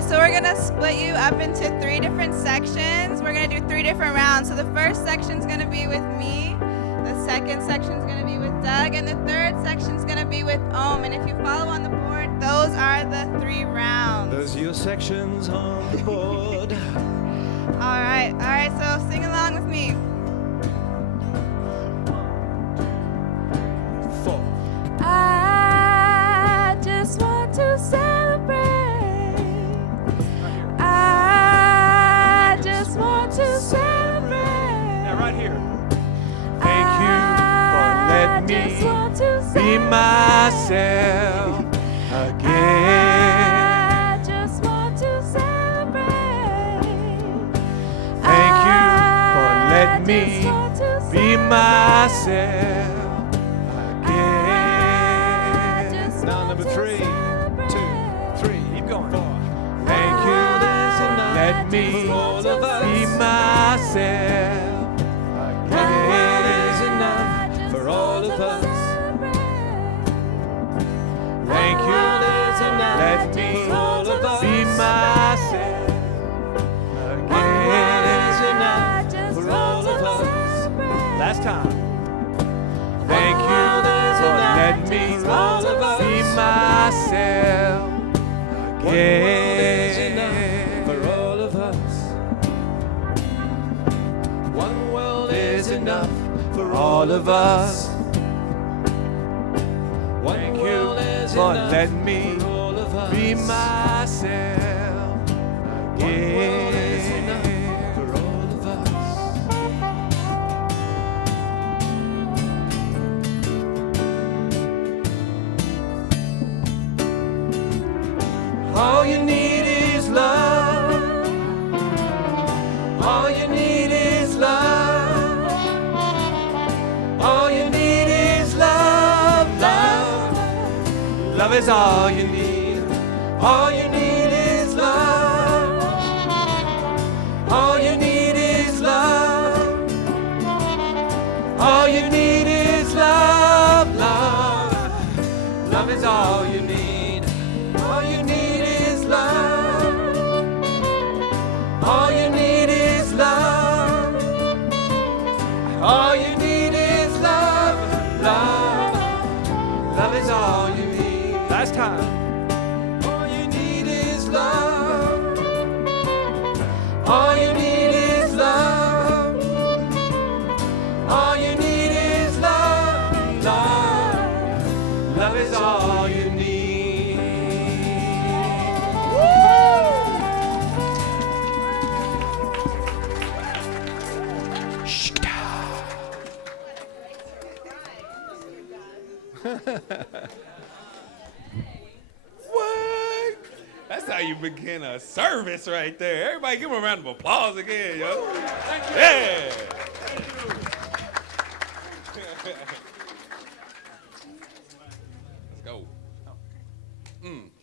right, so we're gonna split you up into 3 different sections. We're gonna do 3 different rounds. So the first section's gonna be with me, the second section's gonna be with Doug, and the third section's gonna be with Ohm. And if you follow on the board, those are the 3 rounds. Those are your sections on the board. All right, so sing along with me. 4. I just want to celebrate. I just want to celebrate. Now right here. Thank you for letting me be myself again. I just want to celebrate. Thank you for letting me be myself again. Now number 3, 2, 3, keep going. 4. Thank you for letting me be myself again. Is enough for all of us. Thank you, let me be myself again. Is enough for all of us. Last time. Thank you for letting me be myself again. For all of us. One world is enough for all of us. Thank you for letting me be myself again. For all of us. All you need is love. All you need is love. All you need is love, love. Love is all you need. All you need is love. All you need is love. All you need is love, love. Love is all you need. All you need is love. All you need is love. All you need is love, love. Love is all you need. Last time. All you need is love. All you need is love. All you need is love, love. Love is all you need. What? That's how you begin a service right there. Everybody give them a round of applause again, yo. Yeah. Let's go.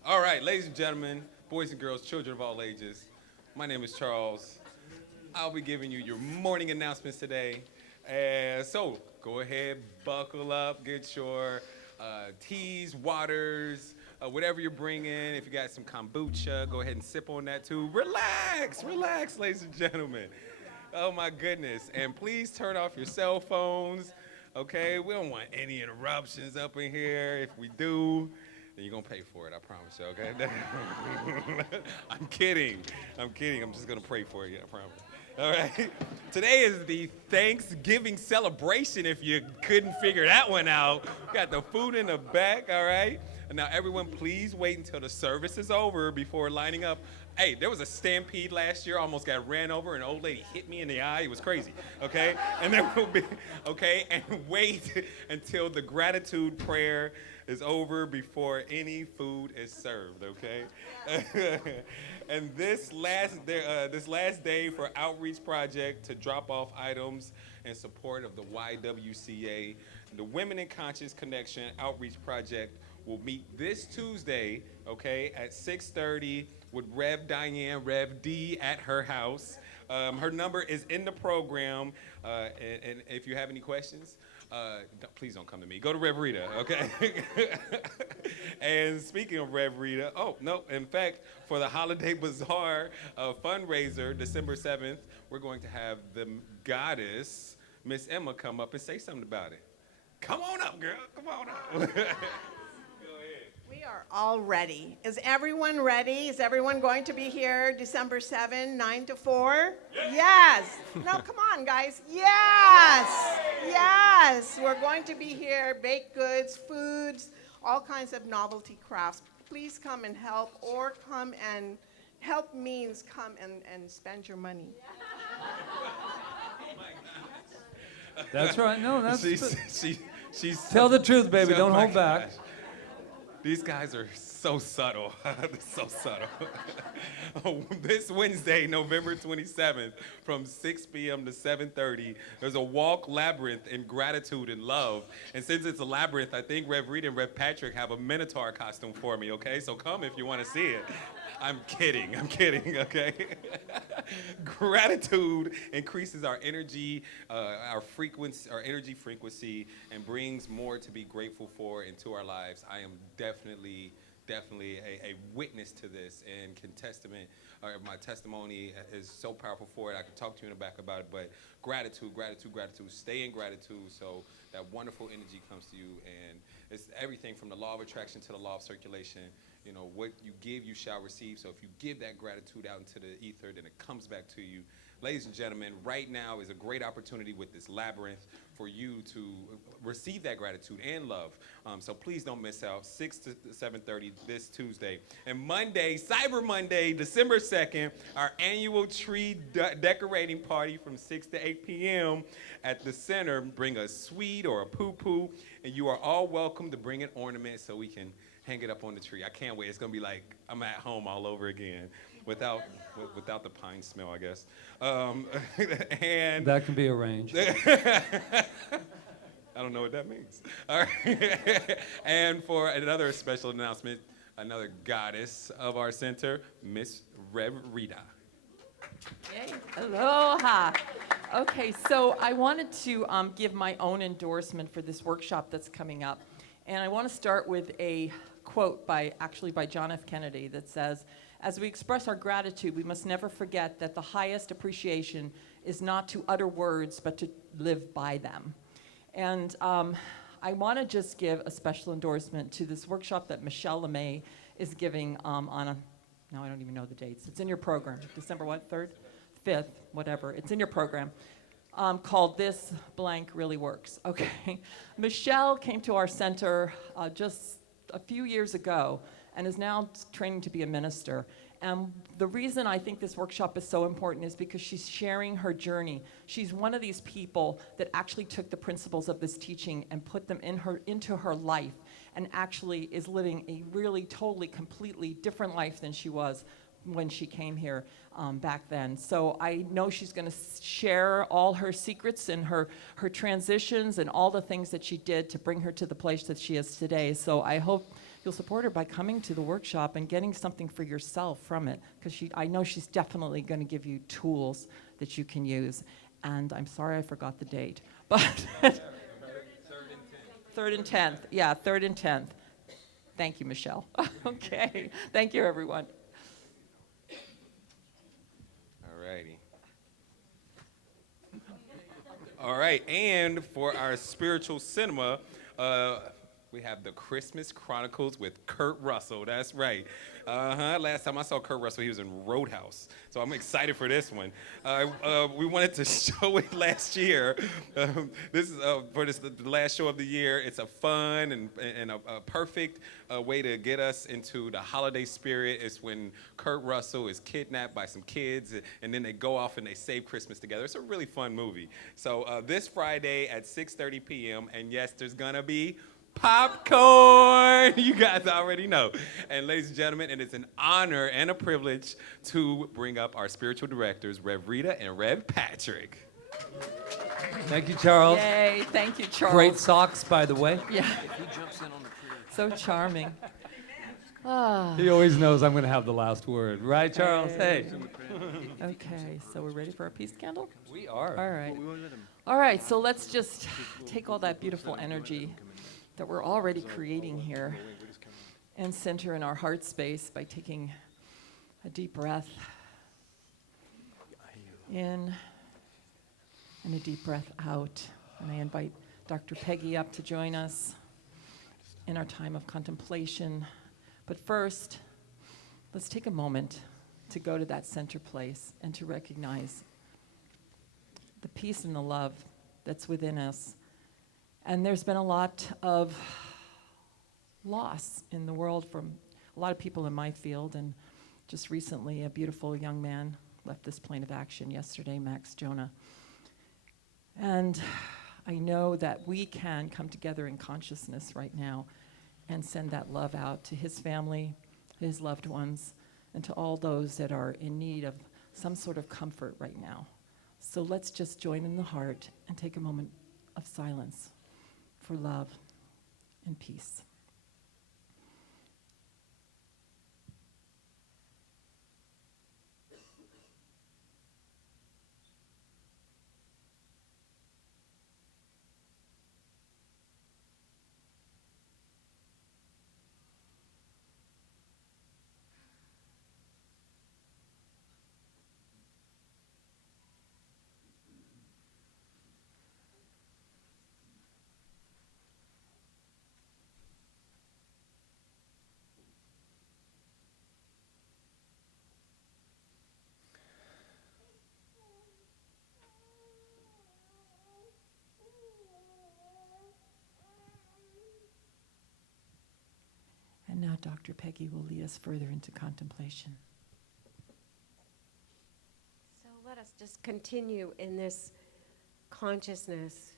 All right, ladies and gentlemen, boys and girls, children of all ages, my name is Charles. I'll be giving you your morning announcements today. So go ahead, buckle up, get your teas, waters, whatever you're bringing. If you got some kombucha, go ahead and sip on that too. Relax, ladies and gentlemen. Oh my goodness. And please turn off your cell phones, okay? We don't want any interruptions up in here. If we do, then you're gonna pay for it, I promise you, okay? I'm kidding. I'm just gonna pray for you, I promise. All right. Today is the Thanksgiving celebration, if you couldn't figure that one out. We got the food in the back, all right? Now, everyone, please wait until the service is over before lining up. Hey, there was a stampede last year. I almost got ran over. An old lady hit me in the eye. It was crazy, okay? And then we'll be, okay? And wait until the gratitude prayer is over before any food is served, okay? And this last day for Outreach Project to drop off items in support of the YWCA, the Women in Conscious Connection Outreach Project will meet this Tuesday, okay, at 6:30 with Rev Diane, Rev D at her house, Her number is in the program, and if you have any questions, please don't come to me. Go to Rev Rita, okay? And speaking of Rev Rita, in fact, for the Holiday Bazaar fundraiser, December 7th, we're going to have the goddess, Miss Emma, come up and say something about it. Come on up, girl. Come on up. We are all ready. Is everyone ready? Is everyone going to be here December 7, 9 to 4? Yes. No, come on, guys. Yes. Yes. We're going to be here, baked goods, foods, all kinds of novelty crafts. Please come and help, or come and help means come and spend your money. That's right. No, that's she's tell the truth, baby. Don't hold back. These guys are so subtle. They're so subtle. This Wednesday, November 27th, from 6 p.m. to 7:30, there's a walk labyrinth in gratitude and love. And since it's a labyrinth, I think Rev Rita and Rev Patrick have a Minotaur costume for me, okay? So come if you want to see it. I'm kidding, okay? Gratitude increases our energy, our energy frequency, and brings more to be grateful for into our lives. I am definitely a witness to this, and my testimony is so powerful for it. I could talk to you in the back about it, but gratitude. Stay in gratitude so that wonderful energy comes to you, and it's everything from the law of attraction to the law of circulation. You know, what you give, you shall receive. So if you give that gratitude out into the ether, then it comes back to you. Ladies and gentlemen, right now is a great opportunity with this labyrinth for you to receive that gratitude and love. So please don't miss out, 6 to 7:30 this Tuesday. And Monday, Cyber Monday, December 2nd, our annual tree decorating party from 6 to 8 p.m. at the center. Bring a sweet or a poo-poo, and you are all welcome to bring an ornament so we can hang it up on the tree. I can't wait. It's going to be like I'm at home all over again without the pine smell, I guess. And That can be arranged. I don't know what that means. All right. And for another special announcement, another goddess of our center, Miss Rev Rita. Yay. Aloha. Okay, so I wanted to give my own endorsement for this workshop that's coming up. And I want to start with a quote by John F. Kennedy that says, "As we express our gratitude, we must never forget that the highest appreciation is not to utter words, but to live by them." And I want to just give a special endorsement to this workshop that Michelle LeMay is giving now I don't even know the dates. It's in your program. December what, 3rd? 5th, whatever. It's in your program. Called This Blank Really Works. Okay. Michelle came to our center just a few years ago and is now training to be a minister. And the reason I think this workshop is so important is because she's sharing her journey. She's one of these people that actually took the principles of this teaching and put them into her life, and actually is living a really totally, completely different life than she was when she came here back then. So I know she's going to share all her secrets and her transitions and all the things that she did to bring her to the place that she is today. So I hope you'll support her by coming to the workshop and getting something for yourself from it, because I know she's definitely going to give you tools that you can use. And I'm sorry I forgot the date, but 3rd and 10th. Yeah, 3rd and 10th. Thank you, Michelle. Okay. Thank you, everyone. All right, and for our spiritual cinema, we have the Christmas Chronicles with Kurt Russell. That's right. Last time I saw Kurt Russell, he was in Roadhouse. So I'm excited for this one. We wanted to show it last year. This is the last show of the year. It's a fun and a perfect way to get us into the holiday spirit. It's when Kurt Russell is kidnapped by some kids, and then they go off and they save Christmas together. It's a really fun movie. So this Friday at 6:30 p.m., and yes, there's gonna be popcorn. You guys already know. And ladies and gentlemen, and it's an honor and a privilege to bring up our spiritual directors, Rev Rita and Rev Patrick. Thank you, Charles. Yay, thank you, Charles. Great socks, by the way. Yeah. So charming. He always knows I'm going to have the last word. Right, Charles? Hey. Okay, so we're ready for our peace candle? We are. All right. All right, so let's just take all that beautiful energy that we're already creating here and center in our heart space by taking a deep breath in and a deep breath out. And I invite Dr. Peggy up to join us in our time of contemplation. But first, let's take a moment to go to that center place and to recognize the peace and the love that's within us. And there's been a lot of loss in the world from a lot of people in my field, and just recently a beautiful young man left this plane of action yesterday, Max Jonah. And I know that we can come together in consciousness right now and send that love out to his family, his loved ones, and to all those that are in need of some sort of comfort right now. So let's just join in the heart and take a moment of silence for love and peace. And now Dr. Peggy will lead us further into contemplation. So let us just continue in this consciousness,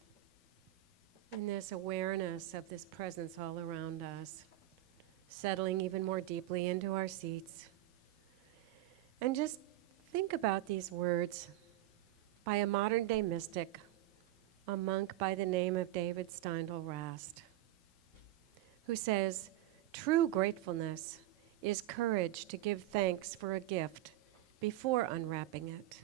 in this awareness of this presence all around us, settling even more deeply into our seats. And just think about these words by a modern day mystic, a monk by the name of David Steindl Rast, who says, "True gratefulness is courage to give thanks for a gift before unwrapping it."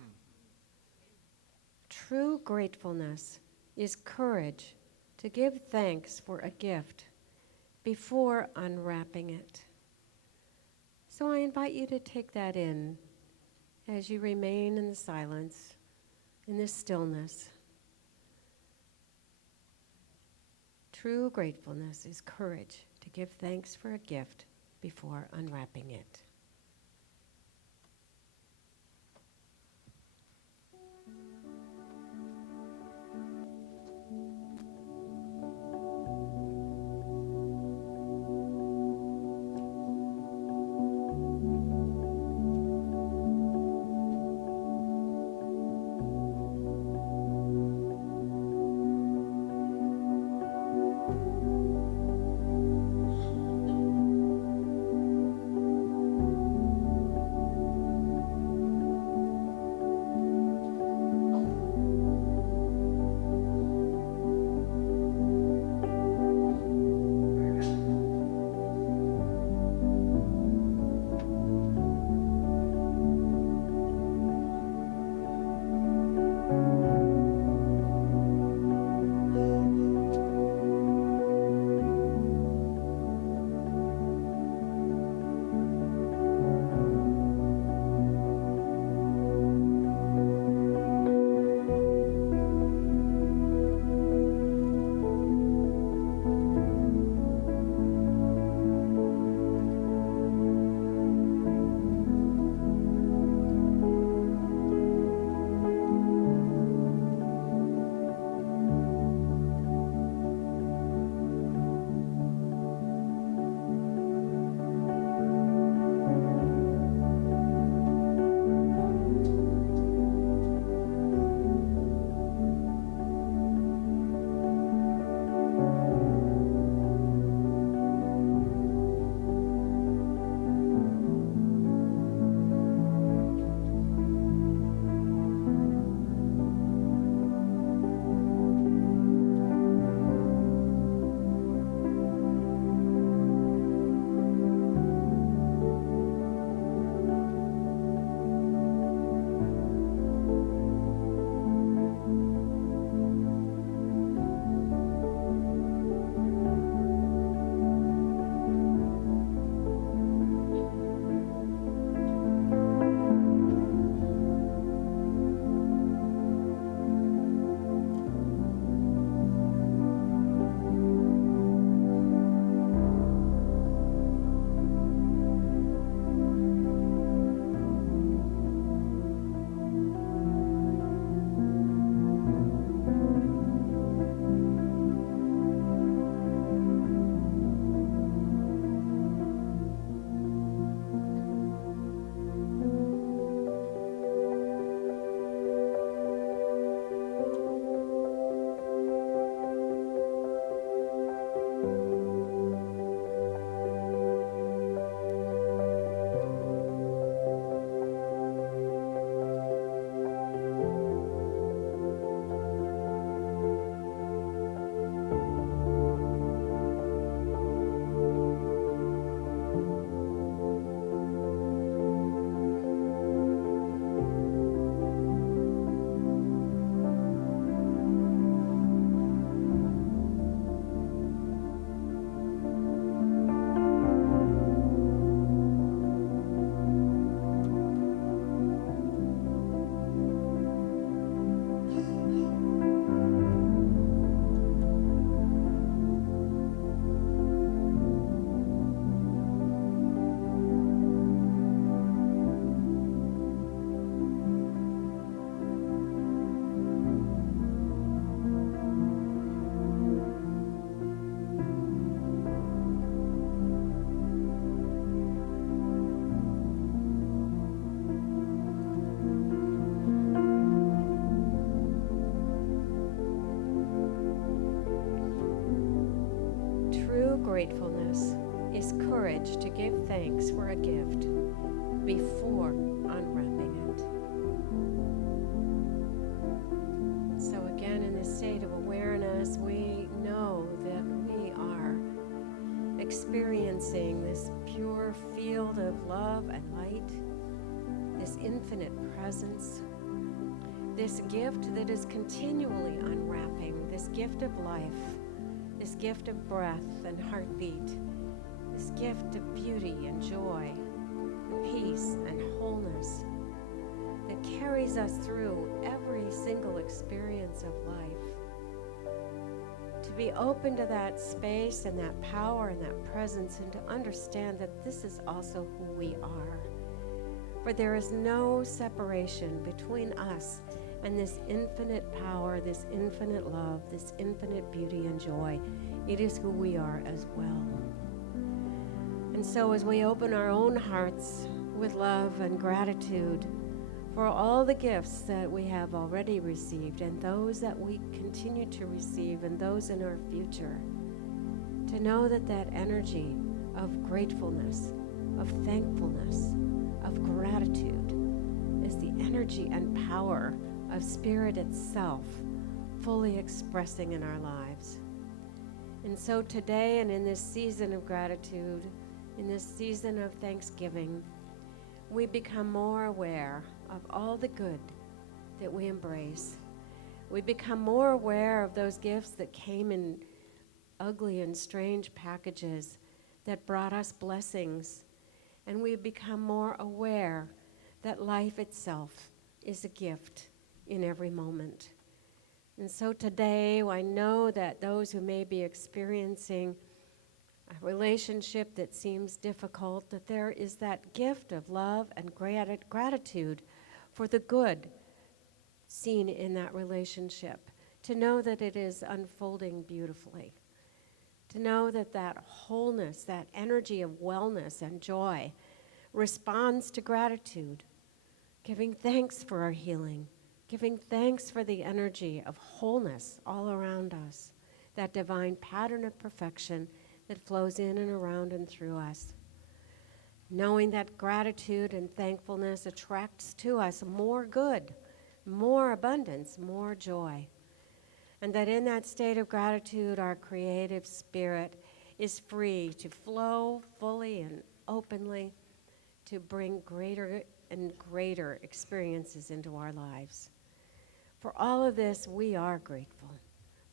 True gratefulness is courage to give thanks for a gift before unwrapping it. So I invite you to take that in as you remain in the silence, in this stillness. True gratefulness is courage to give thanks for a gift before unwrapping it. gratefulness is courage to give thanks for a gift before unwrapping it. So again, in this state of awareness, we know that we are experiencing this pure field of love and light, this infinite presence, this gift that is continually unwrapping, this gift of life, this gift of breath and heartbeat, this gift of beauty and joy, and peace and wholeness that carries us through every single experience of life. To be open to that space and that power and that presence, and to understand that this is also who we are. For there is no separation between us and this infinite power, this infinite love, this infinite beauty and joy. It is who we are as well. And so as we open our own hearts with love and gratitude for all the gifts that we have already received and those that we continue to receive and those in our future, to know that that energy of gratefulness, of thankfulness, of gratitude is the energy and power of Spirit itself fully expressing in our lives. And so today, and in this season of gratitude, in this season of Thanksgiving, we become more aware of all the good that we embrace. We become more aware of those gifts that came in ugly and strange packages that brought us blessings. And we become more aware that life itself is a gift in every moment. And so today, I know that those who may be experiencing a relationship that seems difficult, that there is that gift of love and gratitude for the good seen in that relationship, to know that it is unfolding beautifully, to know that that wholeness, that energy of wellness and joy responds to gratitude, giving thanks for our healing, giving thanks for the energy of wholeness all around us, that divine pattern of perfection that flows in and around and through us. Knowing that gratitude and thankfulness attracts to us more good, more abundance, more joy. And that in that state of gratitude, our creative spirit is free to flow fully and openly to bring greater and greater experiences into our lives. For all of this, we are grateful.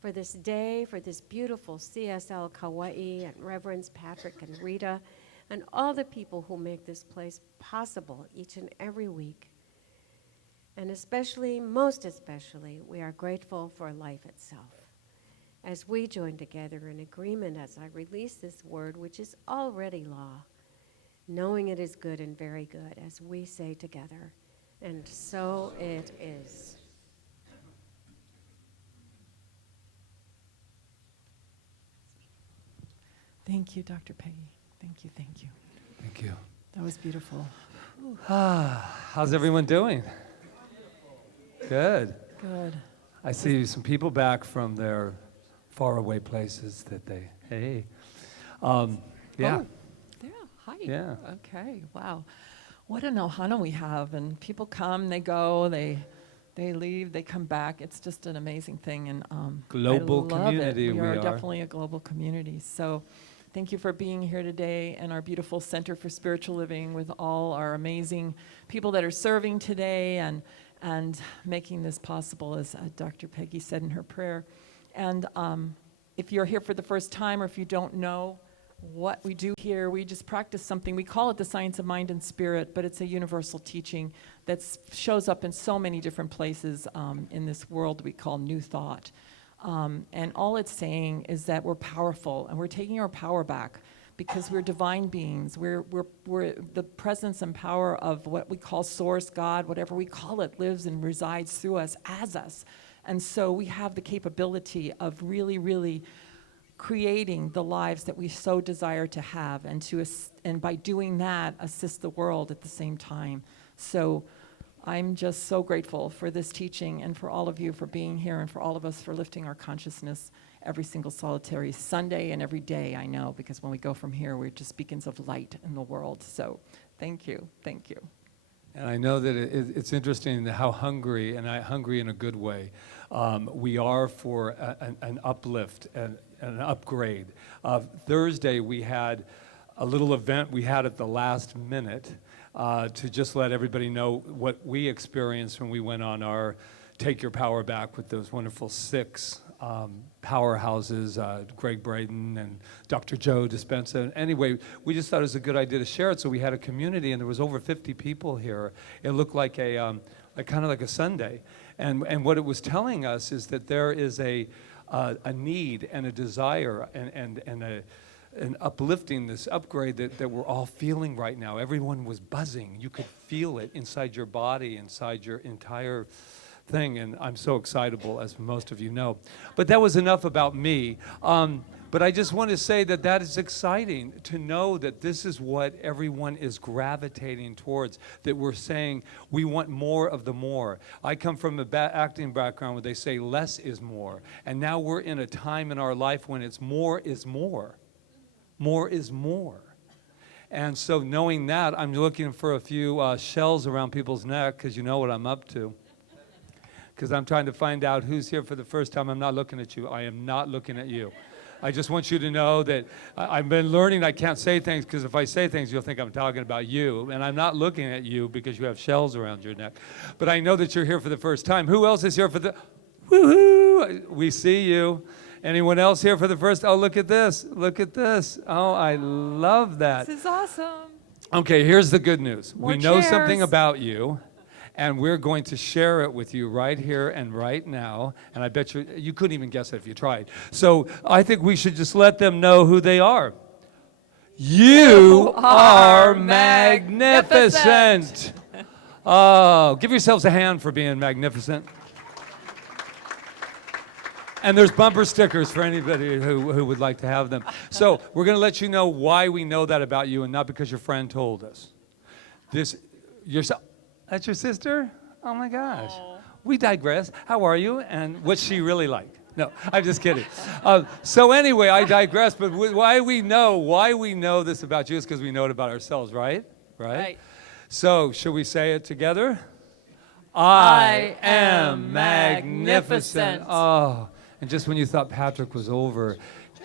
For this day, for this beautiful CSL Kauai and Reverends Patrick and Rita, and all the people who make this place possible each and every week. And especially, most especially, we are grateful for life itself. As we join together in agreement as I release this word, which is already law, knowing it is good and very good, as we say together, and so it is. Thank you, Dr. Peggy. Thank you, thank you. Thank you. That was beautiful. How's everyone doing? Good. Good. I see some people back from their faraway places that they, yeah. Oh, yeah, hi. Yeah. Okay, wow. What an ohana we have, and people come, they go, they leave, they come back. It's just an amazing thing, and Global I love community it. we We are are. definitely a global community. So thank you for being here today in our beautiful Center for Spiritual Living with all our amazing people that are serving today and making this possible, as Dr. Peggy said in her prayer. And if you're here for the first time, or if you don't know what we do here, we just practice something. We call it the science of mind and spirit, but it's a universal teaching that shows up in so many different places in this world we call New Thought. And all it's saying is that we're powerful, and we're taking our power back because we're divine beings. We're the presence and power of what we call Source, God, whatever we call it, lives and resides through us, as us. And so we have the capability of really, really creating the lives that we so desire to have, and by doing that, assist the world at the same time. So I'm just so grateful for this teaching and for all of you for being here and for all of us for lifting our consciousness every single solitary Sunday and every day, I know, because when we go from here, we're just beacons of light in the world. So thank you, thank you. And I know that it's interesting how hungry, and hungry in a good way, we are for an uplift and an upgrade. Thursday, we had a little event we had at the last minute to just let everybody know what we experienced when we went on our Take Your Power Back with those wonderful 6 powerhouses, Greg Braden and Dr. Joe Dispenza. Anyway, we just thought it was a good idea to share it, so we had a community, and there was over 50 people here. It looked like kind of like a Sunday. And what it was telling us is that there is a need and a desire and uplifting, this upgrade that we're all feeling right now. Everyone was buzzing. You could feel it inside your body, inside your entire thing, and I'm so excitable, as most of you know. But that was enough about me. But I just want to say that is exciting to know that this is what everyone is gravitating towards, that we're saying we want more of the more. I come from an acting background where they say less is more. And now we're in a time in our life when it's more is more. More is more. And so knowing that, I'm looking for a few shells around people's neck, because you know what I'm up to. Because I'm trying to find out who's here for the first time. I'm not looking at you. I am not looking at you. I just want you to know that I've been learning I can't say things, because if I say things, you'll think I'm talking about you. And I'm not looking at you because you have shells around your neck. But I know that you're here for the first time. Who else is here for the... Woohoo! We see you. Anyone else here for the first? Oh, look at this. Look at this. Oh, I love that. This is awesome. Okay, here's the good news. More We know chairs. something about you, and we're going to share it with you right here and right now. And I bet you couldn't even guess it if you tried. So I think we should just let them know who they are. You are magnificent. Oh, give yourselves a hand for being magnificent. And there's bumper stickers for anybody who would like to have them. So we're going to let you know why we know that about you, and not because your friend told us. That's your sister? Oh my gosh. Aww. We digress. How are you? And what's she really like? No, I'm just kidding. So anyway, I digress. But why we know this about you is because we know it about ourselves, right? Right. So should we say it together? I am magnificent. Oh. And just when you thought Patrick was over,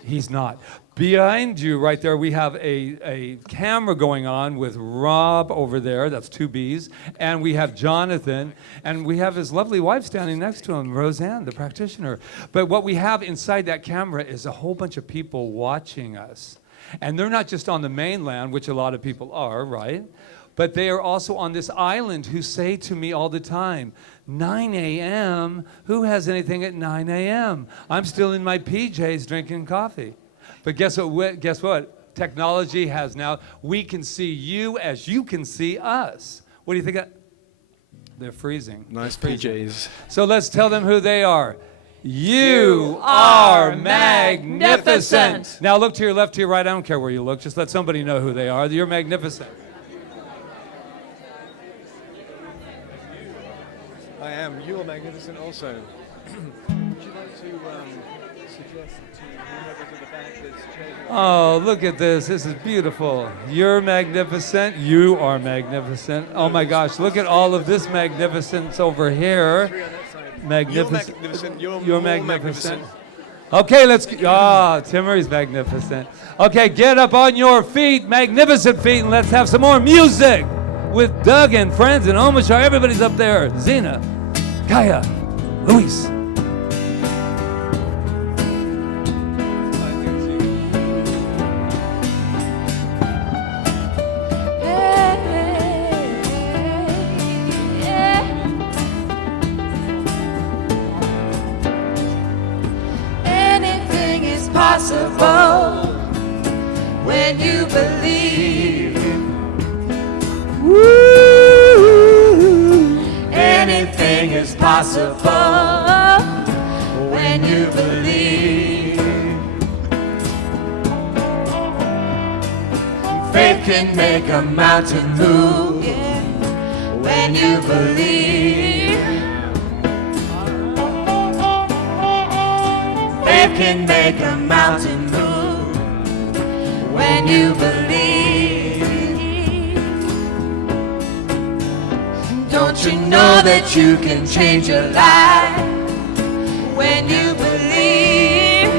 he's not. Behind you right there, we have a camera going on with Rob over there. That's 2 B's. And we have Jonathan. And we have his lovely wife standing next to him, Roseanne, the practitioner. But what we have inside that camera is a whole bunch of people watching us. And they're not just on the mainland, which a lot of people are, right? But they are also on this island who say to me all the time, 9 a.m., who has anything at 9 a.m.? I'm still in my PJs drinking coffee. But guess what? Technology has now, we can see you as you can see us. What do you think? They're freezing. Nice PJs. So let's tell them who they are. You are magnificent. Now look to your left, to your right. I don't care where you look. Just let somebody know who they are. You're magnificent. I am. You are magnificent also. Would you like to suggest to whomever's at the back that's chairs? Oh, look at this. This is beautiful. You're magnificent. You are magnificent. Oh my gosh, look at all of this magnificence over here. Magnificent. You're magnificent. You're magnificent. Okay, Timmery's magnificent. Okay, get up on your feet, magnificent feet, and let's have some more music with Doug and friends and Omashar. Everybody's up there. Zena, Kaya, Luis. Anything is possible when you believe. Anything is possible when you believe. Faith can make a mountain move when when you believe. Faith can make a mountain move when you believe. Don't you know that you can change your life when you believe?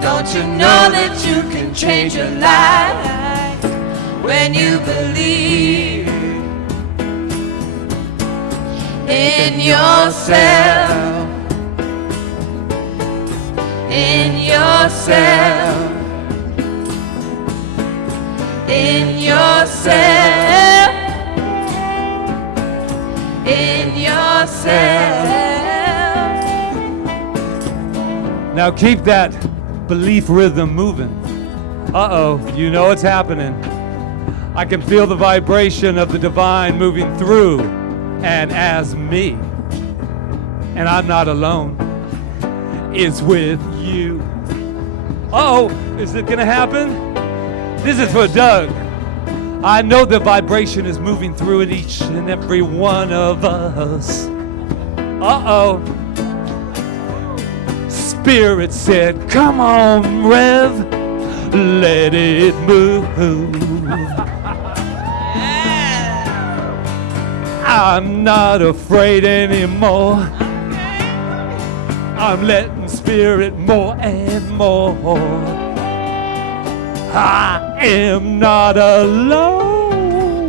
Don't you know that you can change your life when you believe in yourself, in yourself, in yourself, in yourself. Now keep that belief rhythm moving. Uh-oh, you know it's happening. I can feel the vibration of the divine moving through and as me. And I'm not alone. It's with you. Uh-oh, is it gonna happen? This is for Doug. I know the vibration is moving through in each and every one of us. Uh-oh. Spirit said, come on, Rev, let it move. I'm not afraid anymore. I'm letting Spirit more and more. I am not alone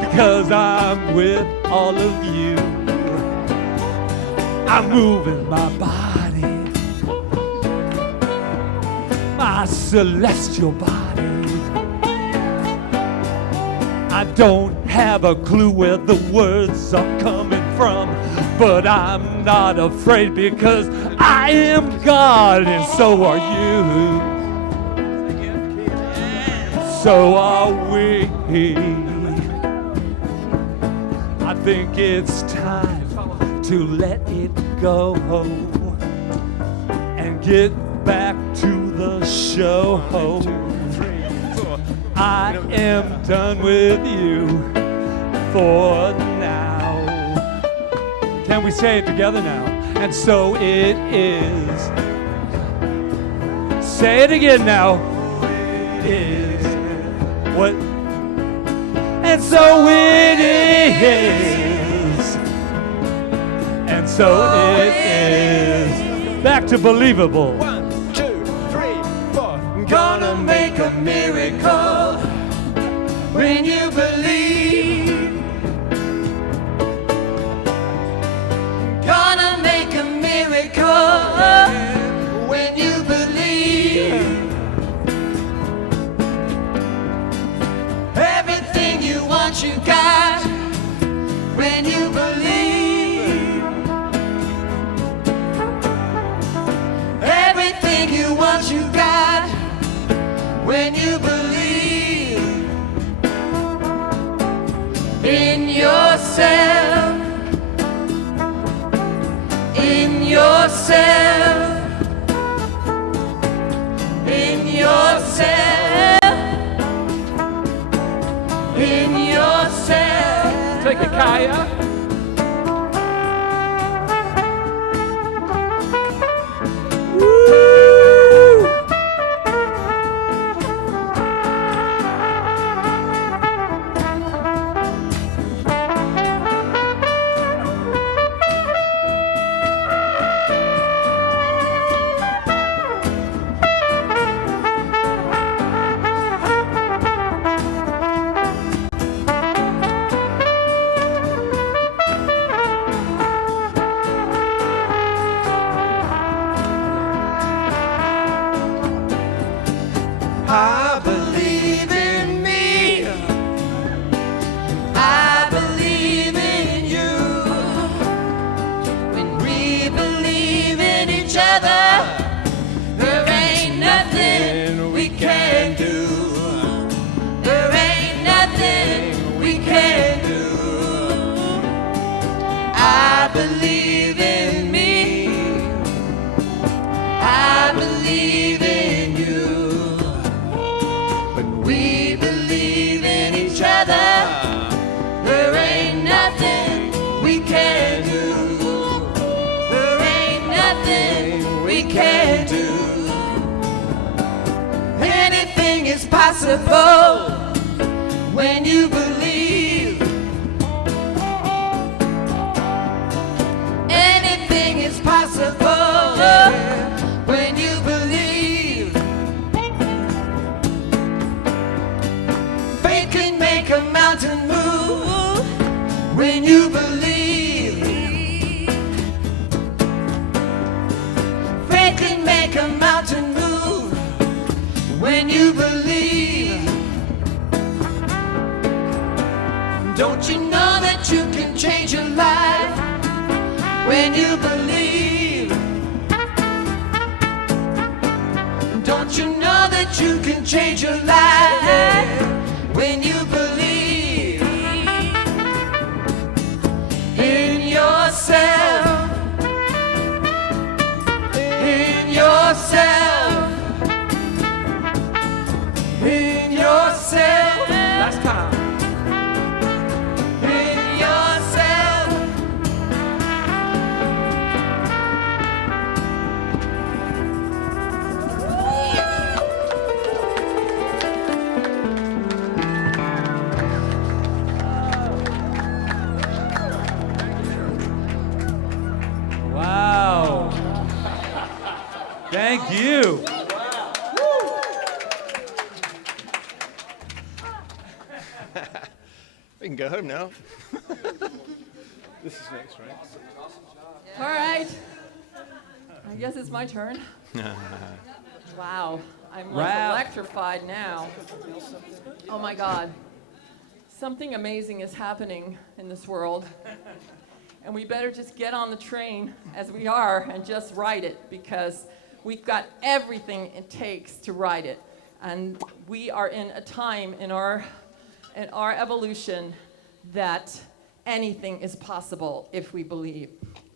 because I'm with all of you. I'm moving my body, my celestial body. I don't have a clue where the words are coming from, but I'm not afraid because I am God and so are you. So are we. I think it's time to let it go and get back to the show. I am done with you for now. Can we say it together now? And so it is. Say it again now. Is what? And so it is. And so it is. Back to believable. 1, 2, 3, 4. Gonna make a miracle when you believe. Gonna make a miracle when you believe. Everything you want, you got when you believe. Everything you want, you got when you believe in yourself, in yourself, in yourself, in yourself. Take it, Kaya. can do. Anything is possible when you believe. Anything is possible when you believe. Faith can make a mountain move when you believe. Faith can make a mountain move when you believe. Don't you know that you can change your life when you believe? Don't you know that you can change your life when you believe in yourself, in yourself, in yourself. Last time. In yourself. Wow. Thank you. We can go home now. This is next, right? All right. I guess it's my turn. Wow. I'm like Wow. electrified now. Oh my God. Something amazing is happening in this world. And we better just get on the train as we are and just ride it, because we've got everything it takes to ride it. And we are in a time in our evolution that anything is possible if we believe.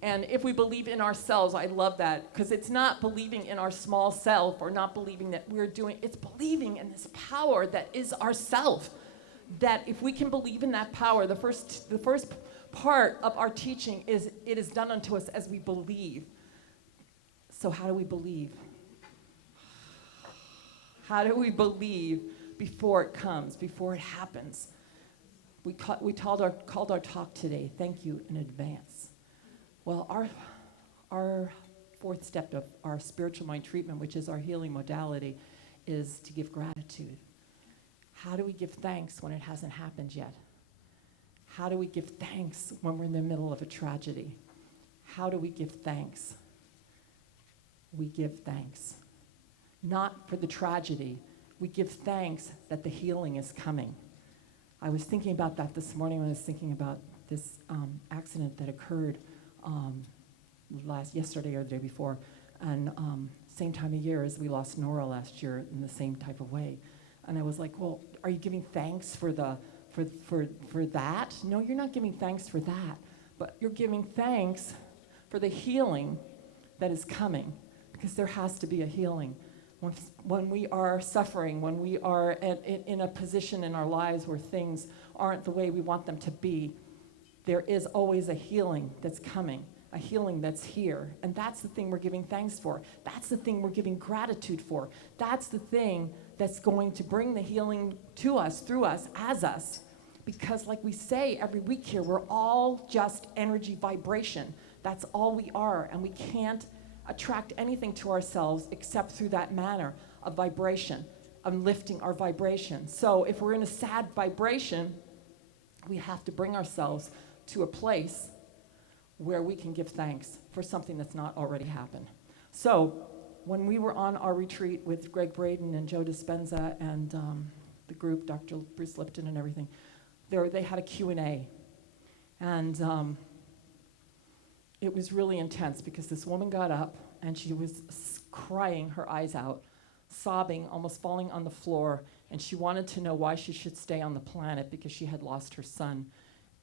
And if we believe in ourselves, I love that, because it's not believing in our small self or not believing that we're doing, it's believing in this power that is ourself. That if we can believe in that power, the first part of our teaching is it is done unto us as we believe. So how do we believe? How do we believe before it comes, before it happens? We called our talk today, thank you in advance. Well, our fourth step of our spiritual mind treatment, which is our healing modality, is to give gratitude. How do we give thanks when it hasn't happened yet? How do we give thanks when we're in the middle of a tragedy? How do we give thanks? We give thanks. Not for the tragedy. We give thanks that the healing is coming. I was thinking about that this morning when I was thinking about this accident that occurred yesterday or the day before. And same time of year as we lost Nora last year in the same type of way. And I was like, well, are you giving thanks for that? No, you're not giving thanks for that. But you're giving thanks for the healing that is coming. Because there has to be a healing. When we are suffering, when we are in a position in our lives where things aren't the way we want them to be, there is always a healing that's coming, a healing that's here. And that's the thing we're giving thanks for. That's the thing we're giving gratitude for. That's the thing that's going to bring the healing to us, through us, as us. Because like we say every week here, we're all just energy vibration. That's all we are, and we can't attract anything to ourselves except through that manner of vibration, of lifting our vibration. So if we're in a sad vibration, we have to bring ourselves to a place where we can give thanks for something that's not already happened. So when we were on our retreat with Greg Braden and Joe Dispenza and the group, Dr. Bruce Lipton and everything, they had a Q&A. And it was really intense because this woman got up and she was crying her eyes out, sobbing, almost falling on the floor, and she wanted to know why she should stay on the planet because she had lost her son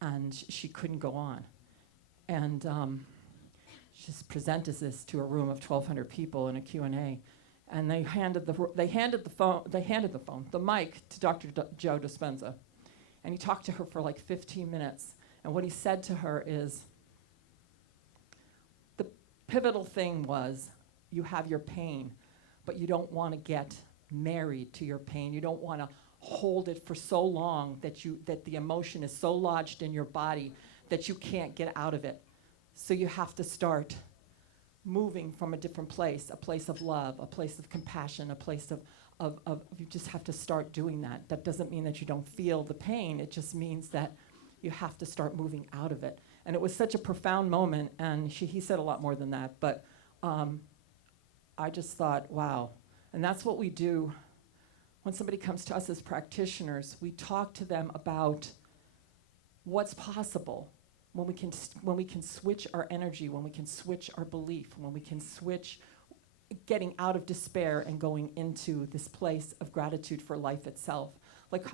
and she couldn't go on. And she just presented this to a room of 1,200 people in a Q&A, and they handed the mic to Dr. Joe Dispenza, and he talked to her for like 15 minutes. And what he said to her is, the pivotal thing was, you have your pain, but you don't want to get married to your pain. You don't want to hold it for so long that the emotion is so lodged in your body that you can't get out of it. So you have to start moving from a different place, a place of love, a place of compassion, a place of you just have to start doing that. That doesn't mean that you don't feel the pain. It just means that you have to start moving out of it. And it was such a profound moment, and he said a lot more than that, but I just thought, wow. And that's what we do when somebody comes to us as practitioners. We talk to them about what's possible when we can switch our energy, when we can switch our belief, when we can switch getting out of despair and going into this place of gratitude for life itself. Like,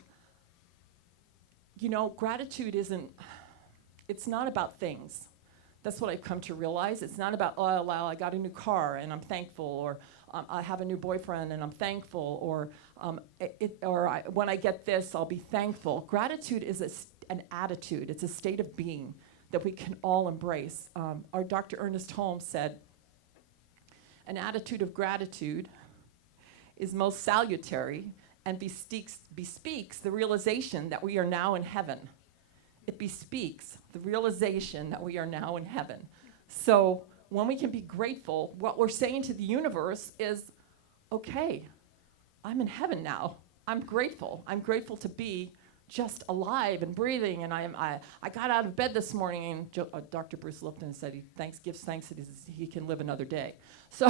you know, gratitude it's not about things. That's what I've come to realize. It's not about, oh, wow, I got a new car and I'm thankful, or I have a new boyfriend and I'm thankful, or when I get this, I'll be thankful. Gratitude is an attitude. It's a state of being that we can all embrace. Our Dr. Ernest Holmes said, an attitude of gratitude is most salutary and bespeaks the realization that we are now in heaven. It bespeaks the realization that we are now in heaven. So when we can be grateful, what we're saying to the universe is, okay, I'm in heaven now. I'm grateful. I'm grateful to be just alive and breathing, and I got out of bed this morning, and Dr. Bruce Lipton said he gives thanks that he can live another day. So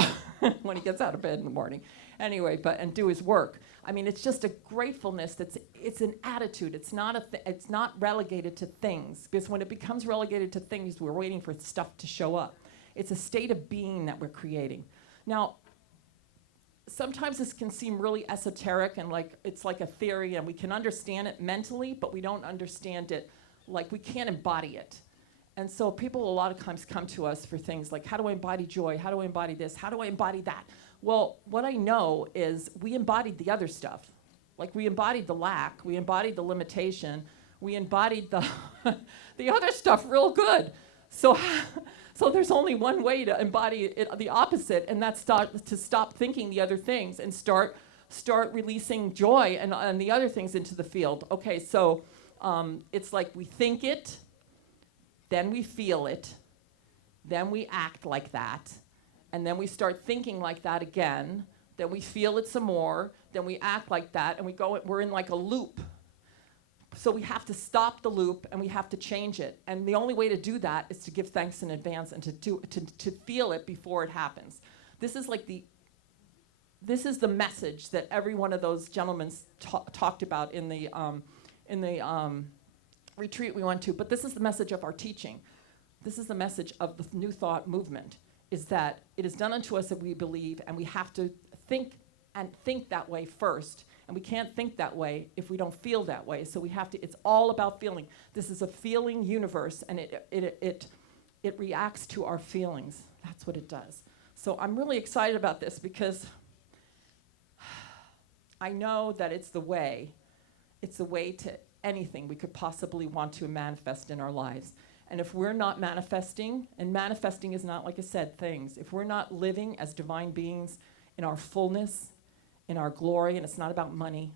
when he gets out of bed in the morning, anyway, and do his work. I mean, it's just a gratefulness. It's an attitude. It's not relegated to things, because when it becomes relegated to things, we're waiting for stuff to show up. It's a state of being that we're creating. Now, sometimes this can seem really esoteric and like it's like a theory, and we can understand it mentally, but we don't understand it, like we can't embody it. And so people a lot of times come to us for things like, how do I embody joy? How do I embody this? How do I embody that? Well, what I know is we embodied the other stuff. Like we embodied the lack, we embodied the limitation, we embodied the the other stuff real good. So there's only one way to embody it, the opposite, and that's to stop thinking the other things and start releasing joy and the other things into the field. Okay, so it's like we think it, then we feel it, then we act like that, and then we start thinking like that again, then we feel it some more, then we act like that, and we're in like a loop. So we have to stop the loop, and we have to change it. And the only way to do that is to give thanks in advance and to feel it before it happens. This is the message that every one of those gentlemen talked about in the retreat we went to. But this is the message of our teaching. This is the message of the New Thought movement, is that it is done unto us that we believe, and we have to think that way first. And we can't think that way if we don't feel that way. So we have to, it's all about feeling. This is a feeling universe, and it reacts to our feelings. That's what it does. So I'm really excited about this, because I know that it's the way to anything we could possibly want to manifest in our lives. And if we're not manifesting, and manifesting is not, like I said, things. If we're not living as divine beings in our fullness, in our glory, and it's not about money,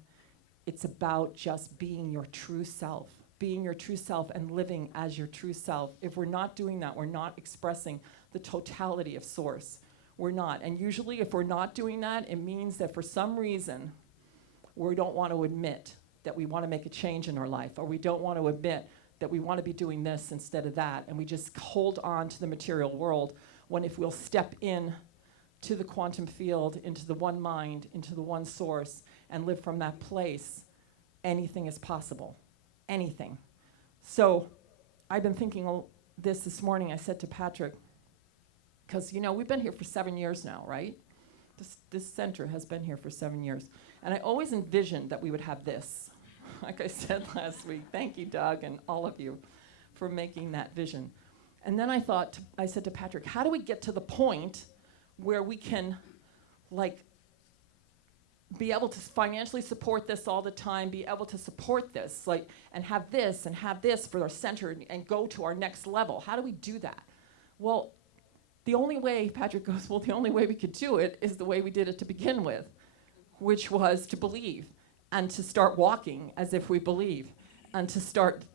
it's about just being your true self and living as your true self. If we're not doing that, we're not expressing the totality of Source. We're not. And usually if we're not doing that, it means that for some reason, we don't want to admit that we want to make a change in our life, or we don't want to admit that we want to be doing this instead of that, and we just hold on to the material world, when if we'll step in to the quantum field, into the one mind, into the one Source, and live from that place, anything is possible. Anything. So I've been thinking this morning. I said to Patrick, because we've been here for 7 years now, right? This center has been here for 7 years. And I always envisioned that we would have this. Like I said last week, thank you, Doug, and all of you for making that vision. And then I said to Patrick, how do we get to the point where we can be able to financially support this all the time, be able to support this, and have this for our center and go to our next level? How do we do that? Well, the only way, Patrick goes, well, the only way we could do it is the way we did it to begin with, which was to believe and to start walking as if we believe and to start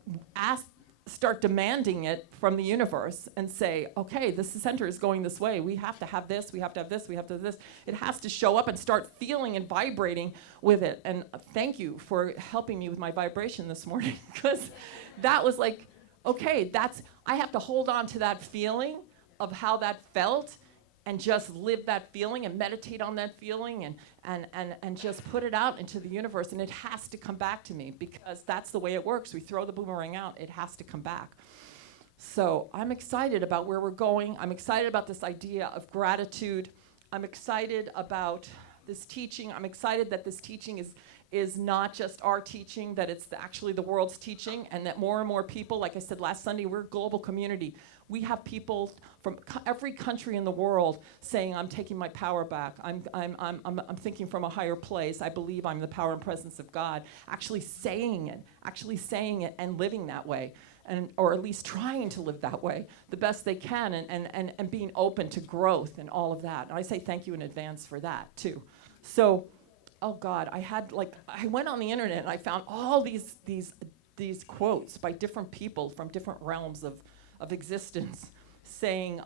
demanding it from the universe and say, okay, this center is going this way. We have to have this, we have to have this, we have to have this. It has to show up and start feeling and vibrating with it. And thank you for helping me with my vibration this morning, because that was like, okay, I have to hold on to that feeling of how that felt and just live that feeling and meditate on that feeling and just put it out into the universe. And it has to come back to me, because that's the way it works. We throw the boomerang out, it has to come back. So I'm excited about where we're going. I'm excited about this idea of gratitude. I'm excited about this teaching. I'm excited that this teaching is not just our teaching, that it's actually the world's teaching, and that more and more people, like I said last Sunday, we're a global community. We have people from every country in the world saying, I'm taking my power back. I'm thinking from a higher place. I believe I'm the power and presence of God. Actually saying it and living that way, or at least trying to live that way the best they can, and being open to growth and all of that. And I say thank you in advance for that too. So, oh God, I went on the internet and I found all these quotes by different people from different realms of existence, saying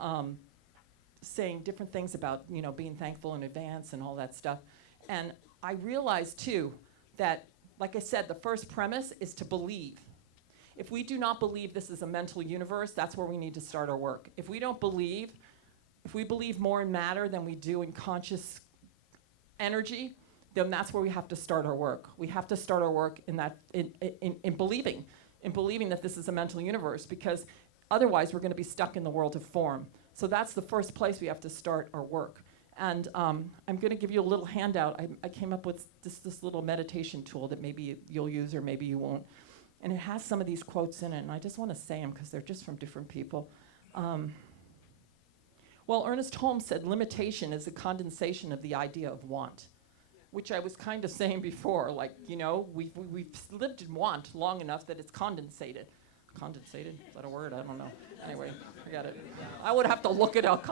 different things about, being thankful in advance and all that stuff. And I realized too that, like I said, the first premise is to believe. If we do not believe this is a mental universe, that's where we need to start our work. If we believe more in matter than we do in conscious energy, then that's where we have to start our work. We have to start our work in believing that this is a mental universe, because otherwise we're going to be stuck in the world of form. So that's the first place we have to start our work. And I'm going to give you a little handout. I came up with this little meditation tool that maybe you'll use or maybe you won't. And it has some of these quotes in it, and I just want to say them because they're just from different people. Well, Ernest Holmes said, limitation is a condensation of the idea of want, which I was kind of saying before. Like, we've lived in want long enough that it's condensated. Condensated? Is that a word? I don't know. Anyway, forget it. I would have to look it up.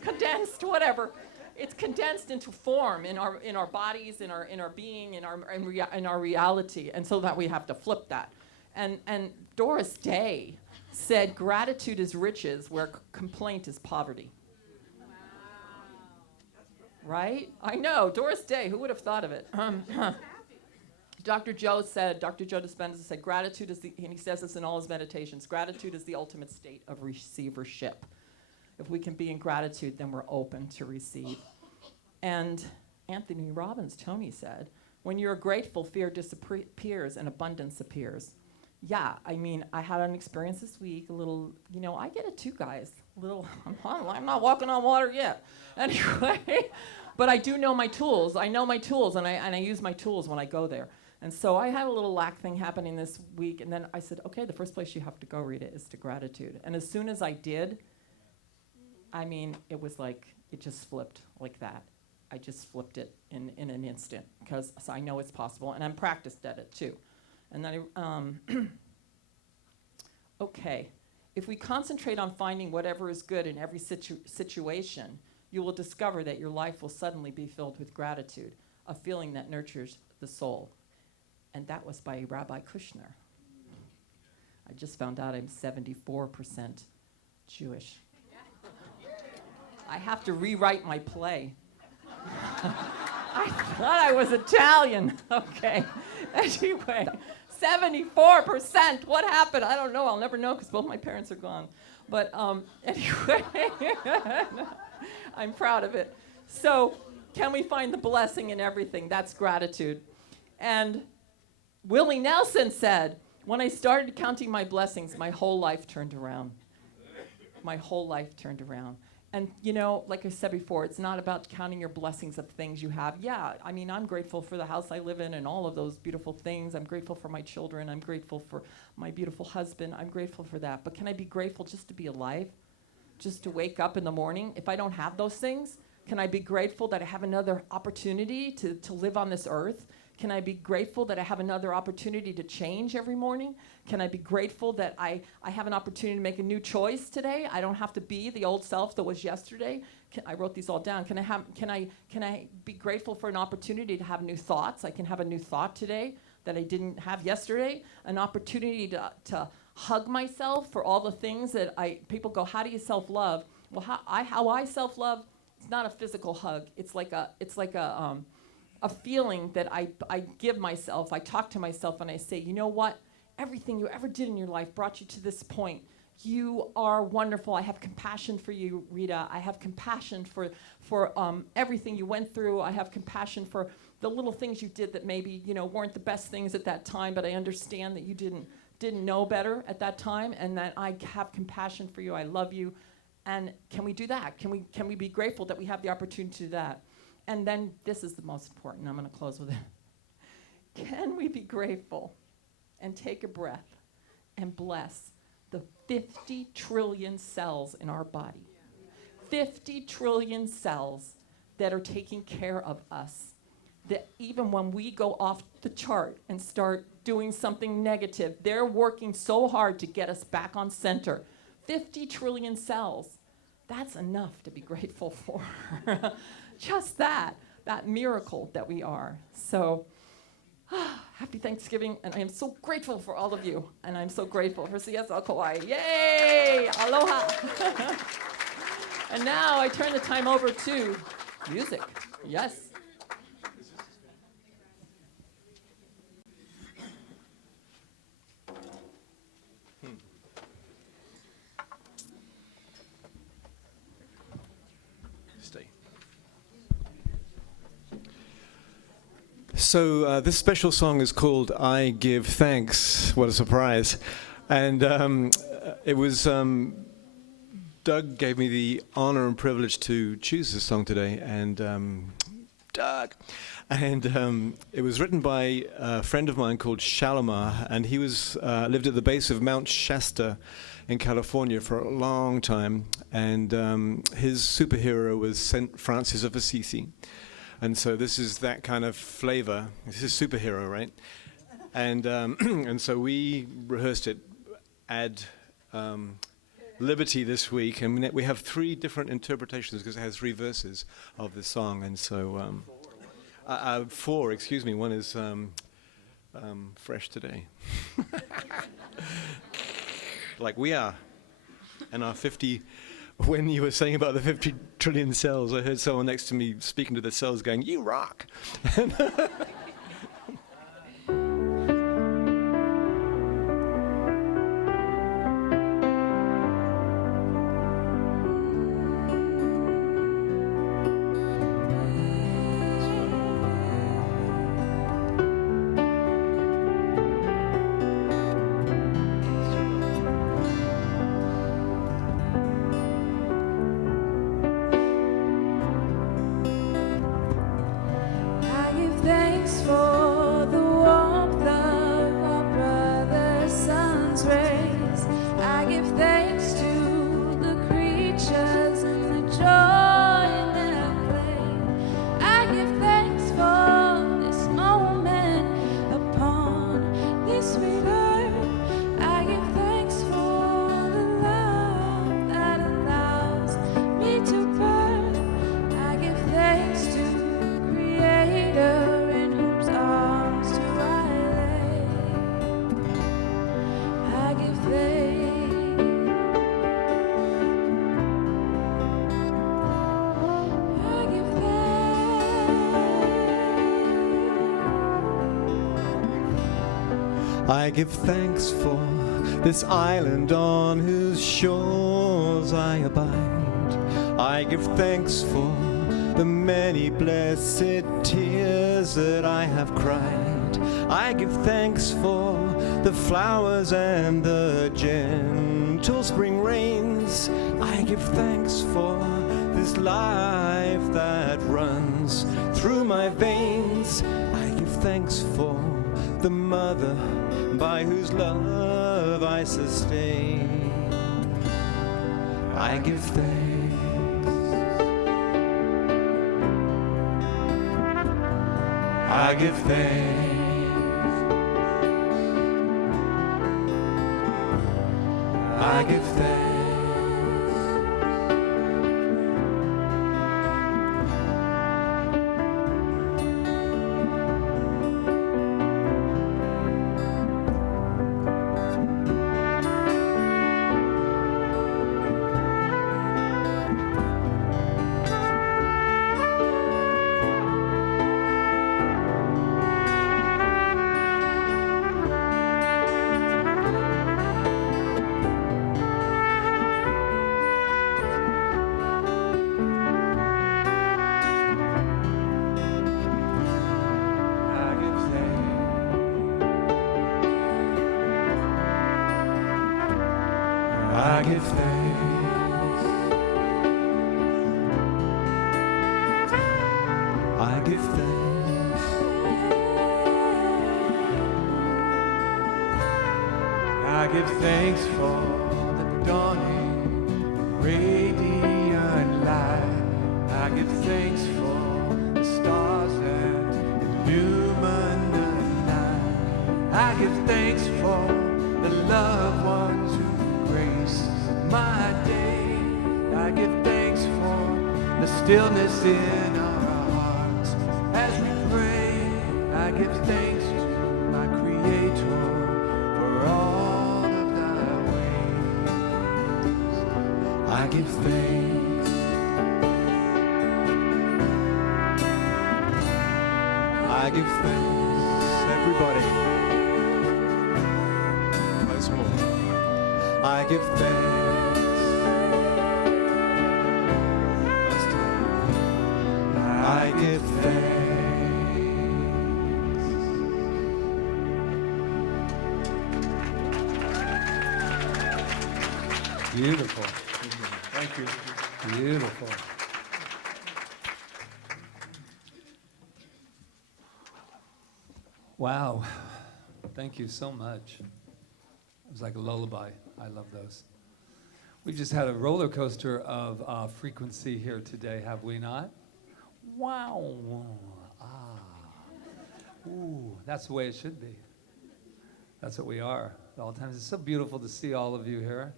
Condensed, whatever. It's condensed into form in our bodies, in our being, in our reality, and so that we have to flip that. And Doris Day said, "Gratitude is riches, where complaint is poverty." Right? I know, Doris Day. Who would have thought of it? Dr. Joe Dispenza said, gratitude is and he says this in all his meditations, gratitude is the ultimate state of receivership. If we can be in gratitude, then we're open to receive. And Anthony Robbins, Tony said, when you're grateful, fear disappears and abundance appears. Yeah, I had an experience this week, a little, I get it too, guys. I'm not walking on water yet. Anyway, but I do know my tools. I know my tools, and I use my tools when I go there. And so I had a little lack thing happening this week, and then I said, okay, the first place you have to go, Rita, is to gratitude. And as soon as I did, it was like, it just flipped like that. I just flipped it in an instant, because I know it's possible, and I'm practiced at it too. And then okay, if we concentrate on finding whatever is good in every situation, you will discover that your life will suddenly be filled with gratitude, a feeling that nurtures the soul. And that was by Rabbi Kushner. I just found out I'm 74% Jewish. I have to rewrite my play. I thought I was Italian. Okay. Anyway, 74%. What happened? I don't know. I'll never know because both my parents are gone. But anyway, I'm proud of it. So, can we find the blessing in everything? That's gratitude. And Willie Nelson said, when I started counting my blessings, my whole life turned around. My whole life turned around. And, like I said before, it's not about counting your blessings of things you have. Yeah, I'm grateful for the house I live in and all of those beautiful things. I'm grateful for my children. I'm grateful for my beautiful husband. I'm grateful for that. But can I be grateful just to be alive? Just to wake up in the morning? If I don't have those things, can I be grateful that I have another opportunity to live on this earth? Can I be grateful that I have another opportunity to change every morning? Can I be grateful that I have an opportunity to make a new choice today? I don't have to be the old self that was yesterday. I wrote these all down. Can I be grateful for an opportunity to have new thoughts? I can have a new thought today that I didn't have yesterday. An opportunity to hug myself for all the things that people go, how do you self-love? Well, how I self-love, it's not a physical hug. It's like a feeling that I give myself. I talk to myself and I say, you know what? Everything you ever did in your life brought you to this point. You are wonderful. I have compassion for you, Rita. I have compassion for everything you went through. I have compassion for the little things you did that maybe weren't the best things at that time, but I understand that you didn't know better at that time, and that I have compassion for you. I love you. And can we do that? Can we be grateful that we have the opportunity to do that? And then this is the most important. I'm going to close with it. Can we be grateful and take a breath and bless the 50 trillion cells in our body? 50 trillion cells that are taking care of us. That even when we go off the chart and start doing something negative, they're working so hard to get us back on center. 50 trillion cells. That's enough to be grateful for. Just that miracle that we are. So, happy Thanksgiving, and I am so grateful for all of you, and I'm so grateful for CSL Kauai. Yay! Aloha! And now I turn the time over to music. Yes. So this special song is called I Give Thanks. What a surprise. And it was, Doug gave me the honor and privilege to choose this song today. And Doug. And it was written by a friend of mine called Shalimar. And he lived at the base of Mount Shasta in California for a long time. And his superhero was Saint Francis of Assisi. And so this is that kind of flavor. This is superhero, right? And and so we rehearsed it ad liberty this week, and we have 3 different interpretations because it has 3 verses of the song. And so 4, excuse me. One is fresh today, like we are, and our 50. When you were saying about the 50 trillion cells, I heard someone next to me speaking to the cells going, "You rock." I give thanks for this island on whose shores I abide. I give thanks for the many blessed tears that I have cried. I give thanks for the flowers and the gentle spring rains. I give thanks for this life that runs through my veins. I give thanks for the mother by whose love I sustain. I give thanks. I give thanks. I give thanks. I give thanks. I give thanks. I give thanks for the dawning radiant light. I give thanks for the stars that illumine the night. I give thanks for the loved ones who grace my day. I give thanks for the stillness in our hearts as we pray. I give thanks to my Creator for all of thy ways. I give thanks. I give thanks, everybody. Once more. I give thanks. Last time. I give thanks. Beautiful. Thank you. Beautiful. Wow. Thank you so much. It was like a lullaby. I love those. We just had a roller coaster of frequency here today, have we not? Wow. Ah. Ooh, that's the way it should be. That's what we are at all times. It's so beautiful to see all of you here.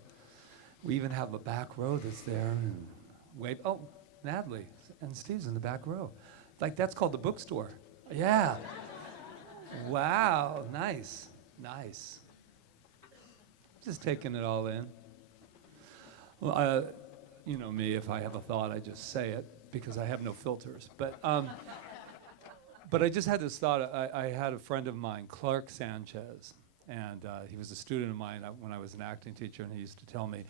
We even have a back row that's there. And wait, oh, Natalie and Steve's in the back row. Like, that's called the bookstore. Yeah. Wow, nice, nice. Just taking it all in. Well, you know me, if I have a thought, I just say it because I have no filters. But I just had this thought. I had a friend of mine, Clark Sanchez, and he was a student of mine when I was an acting teacher, and he used to tell me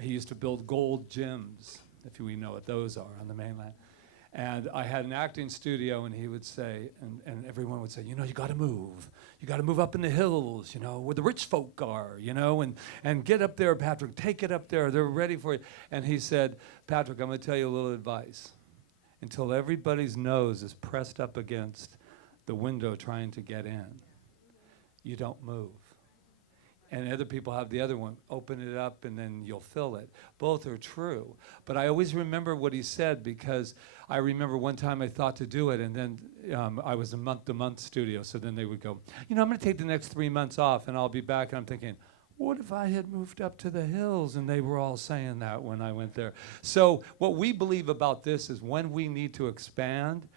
he used to build gold gyms, if we know what those are, on the mainland. And I had an acting studio, and he would say, and everyone would say, you know, you got to move. You got to move up in the hills, you know, where the rich folk are, you know, and get up there, Patrick. Take it up there. They're ready for you. And he said, Patrick, I'm going to tell you a little advice. Until everybody's nose is pressed up against the window trying to get in, you don't move. And other people have the other one. Open it up and then you'll fill it. Both are true. But I always remember what he said because I remember one time I thought to do it, and then I was a month-to-month studio, so then they would go, you know, I'm going to take the next 3 months off and I'll be back. And I'm thinking, what if I had moved up to the hills? And they were all saying that when I went there. So what we believe about this is when we need to expand,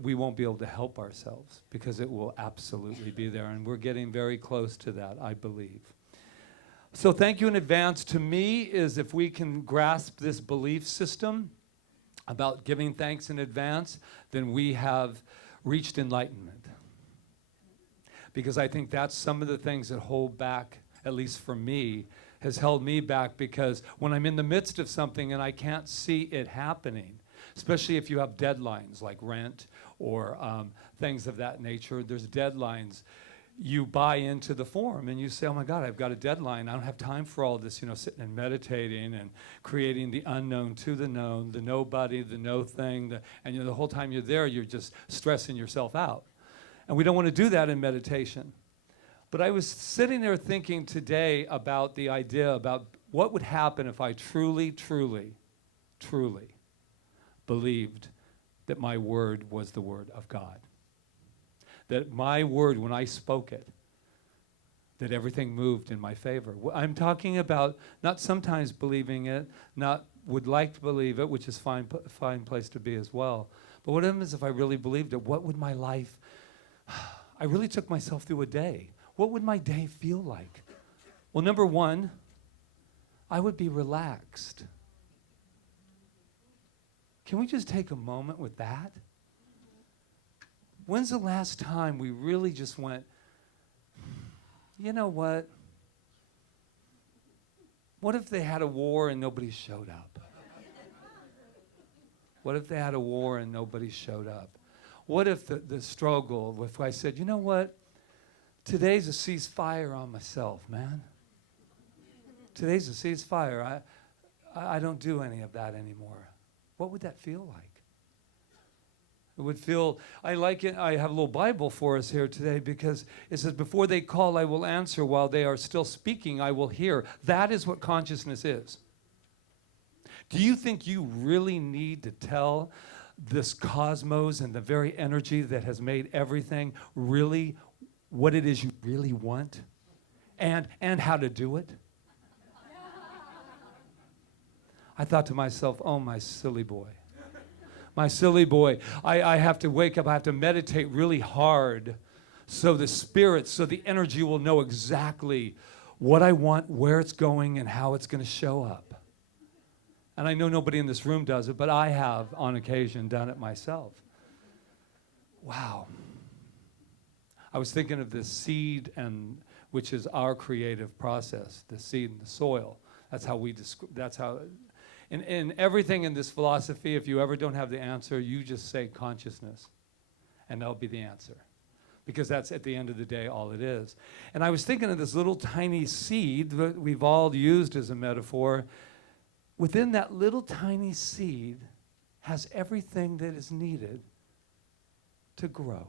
we won't be able to help ourselves because it will absolutely be there. And we're getting very close to that, I believe. So thank you in advance. To me, is if we can grasp this belief system about giving thanks in advance, then we have reached enlightenment. Because I think that's some of the things that hold back, at least for me, has held me back, because when I'm in the midst of something and I can't see it happening, especially if you have deadlines like rent or things of that nature, there's deadlines. You buy into the form and you say, oh my God, I've got a deadline. I don't have time for all this, you know, sitting and meditating and creating the unknown to the known, the nobody, the no thing. And you know, the whole time you're there, you're just stressing yourself out. And we don't want to do that in meditation. But I was sitting there thinking today about the idea about what would happen if I truly, truly, truly believed that my word was the word of God. that my word, when I spoke it, that everything moved in my favor. I'm talking about not sometimes believing it, not would like to believe it, which is fine place to be as well. But what happens if I really believed it? What would my life, I really took myself through a day. What would my day feel like? Well, number one, I would be relaxed. Can we just take a moment with that? When's the last time we really just went, you know what? What if they had a war and nobody showed up? What if they had a war and nobody showed up? What if the struggle, if I said, you know what? Today's a ceasefire on myself, man. Today's a ceasefire. I don't do any of that anymore. What would that feel like? It would feel, I like it, I have a little Bible for us here today because it says, before they call, I will answer. While they are still speaking, I will hear. That is what consciousness is. Do you think you really need to tell this cosmos and the very energy that has made everything really what it is you really want and how to do it? I thought to myself, oh, my silly boy. My silly boy, I have to wake up, I have to meditate really hard so the spirit, so the energy will know exactly what I want, where it's going, and how it's going to show up. And I know nobody in this room does it, but I have, on occasion, done it myself. Wow. I was thinking of this seed, which is our creative process, the seed in the soil. That's how we that's how. In everything in this philosophy, if you ever don't have the answer, you just say consciousness, and that'll be the answer. Because that's, at the end of the day, all it is. And I was thinking of this little tiny seed that we've all used as a metaphor. Within that little tiny seed has everything that is needed to grow.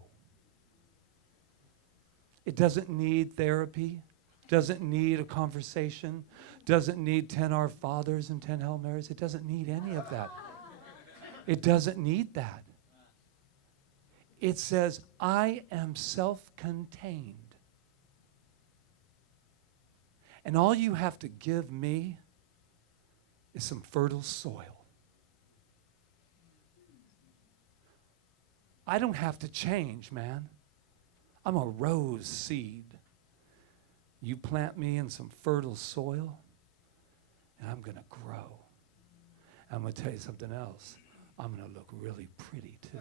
It doesn't need therapy, doesn't need a conversation, doesn't need 10 Our Fathers and 10 Hail Marys. It doesn't need any of that. It doesn't need that. It says, I am self-contained. And all you have to give me is some fertile soil. I don't have to change, man. I'm a rose seed. You plant me in some fertile soil, and I'm going to grow. I'm going to tell you something else. I'm going to look really pretty, too.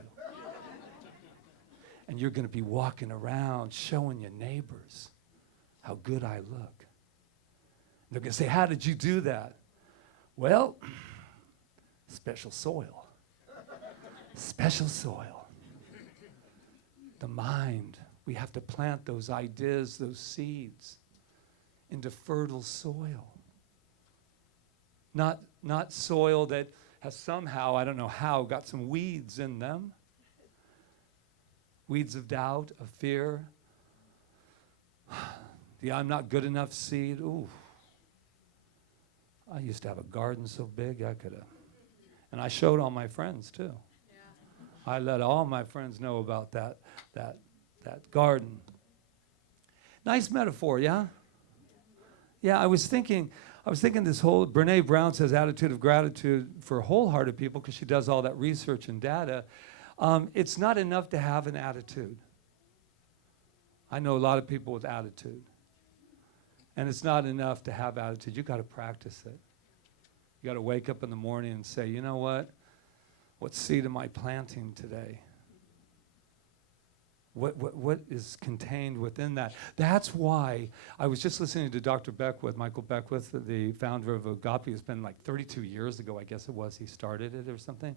And you're going to be walking around showing your neighbors how good I look. They're going to say, how did you do that? Well, special soil. Special soil. The mind. We have to plant those ideas, those seeds, into fertile soil. Not soil that has somehow, I don't know how, got some weeds in them. Weeds of doubt, of fear. The I'm not good enough seed. Ooh. I used to have a garden so big I could have. And I showed all my friends too. Yeah. I let all my friends know about that garden. Nice metaphor, yeah? Yeah, I was thinking this whole, Brene Brown says attitude of gratitude for wholehearted people because she does all that research and data. It's not enough to have an attitude. I know a lot of people with attitude. And it's not enough to have attitude. You got to practice it. You got to wake up in the morning and say, you know what? What seed am I planting today? What is contained within that? That's why I was just listening to Dr. Beckwith, Michael Beckwith, the founder of Agape. It's been like 32 years ago, I guess it was, he started it or something.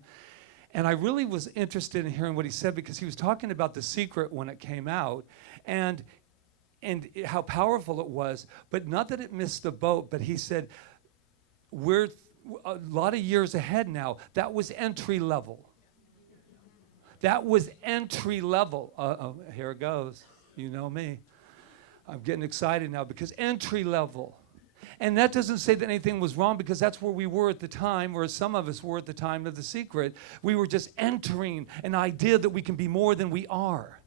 And I really was interested in hearing what he said because he was talking about The Secret when it came out and how powerful it was, but not that it missed the boat, but he said, we're a lot of years ahead now. That was entry level. That was entry level. Uh-oh, here it goes. You know me. I'm getting excited now because entry level. And that doesn't say that anything was wrong because that's where we were at the time, where some of us were at the time of The Secret. We were just entering an idea that we can be more than we are.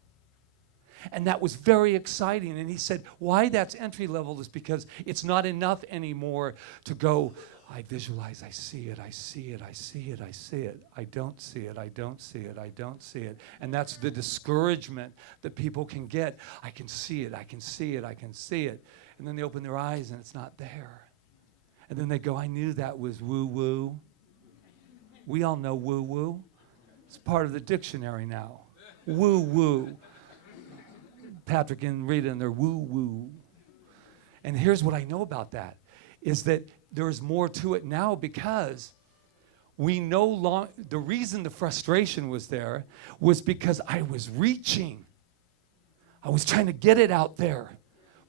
And that was very exciting. And he said, why that's entry level is because it's not enough anymore to go, I visualize, I see it, I see it, I see it, I see it. I don't see it, I don't see it, I don't see it. And that's the discouragement that people can get. I can see it, I can see it, I can see it. And then they open their eyes and it's not there. And then they go, I knew that was woo-woo. We all know woo-woo. It's part of the dictionary now. Woo-woo. Patrick and Rita and their woo-woo. And here's what I know about that, is that there's more to it now because we no longer, the reason the frustration was there was because I was reaching. I was trying to get it out there.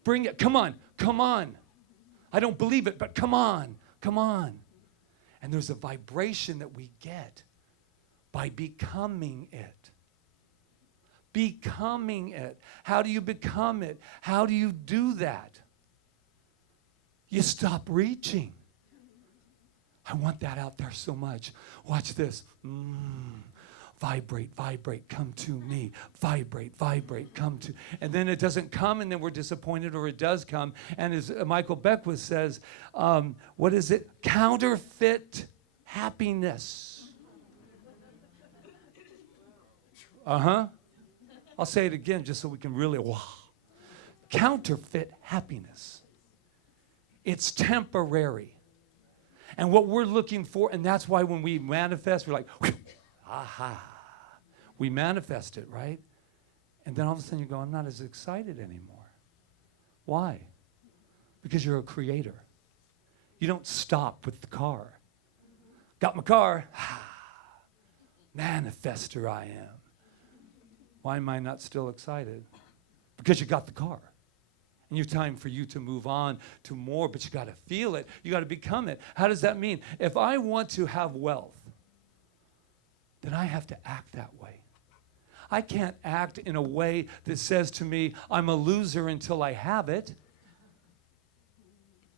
Bring it, come on, come on. I don't believe it, but come on, come on. And there's a vibration that we get by becoming it. Becoming it. How do you become it? How do you do that? You stop reaching. I want that out there so much. Watch this. Vibrate, vibrate, come to me. Vibrate, vibrate, come to. And then it doesn't come, and then we're disappointed, or it does come. And as Michael Beckwith says, what is it? Counterfeit happiness. I'll say it again just so we can really, wow. Counterfeit happiness. It's temporary. And what we're looking for, and that's why when we manifest, we're like, aha. We manifest it, right? And then all of a sudden you go, I'm not as excited anymore. Why? Because you're a creator. You don't stop with the car. Got my car. Manifester I am. Why am I not still excited? Because you got the car. And your time for you to move on to more, but you got to feel it. You got to become it. How does that mean? If I want to have wealth, then I have to act that way. I can't act in a way that says to me, I'm a loser until I have it.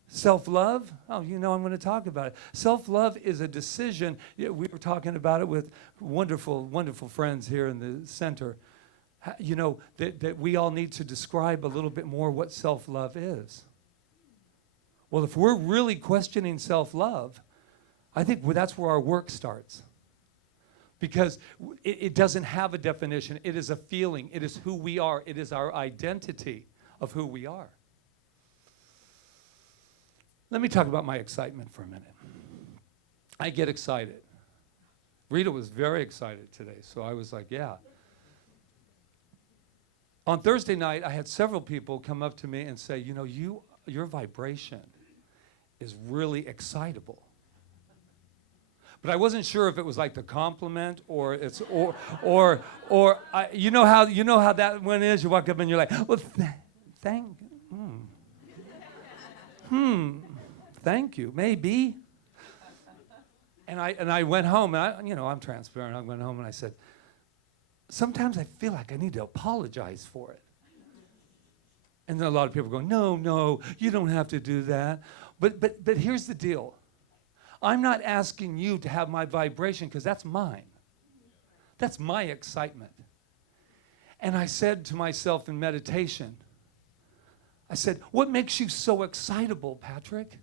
Self-love? Oh, you know I'm going to talk about it. Self-love is a decision. We were talking about it with wonderful, wonderful friends here in the center. You know, that we all need to describe a little bit more what self-love is. Well, if we're really questioning self-love, I think that's where our work starts. Because it doesn't have a definition. It is a feeling. It is who we are. It is our identity of who we are. Let me talk about my excitement for a minute. I get excited. Rita was very excited today, so I was like, yeah. On Thursday night, I had several people come up to me and say, you know, your vibration is really excitable. But I wasn't sure if it was like the compliment or it's you know how that one is. You walk up and you're like, well, thank you, maybe. And I went home, and I'm transparent. I went home and I said, sometimes I feel like I need to apologize for it. And then a lot of people go, no, you don't have to do that. But here's the deal. I'm not asking you to have my vibration because that's mine. That's my excitement. And I said to myself in meditation, I said, what makes you so excitable, Patrick?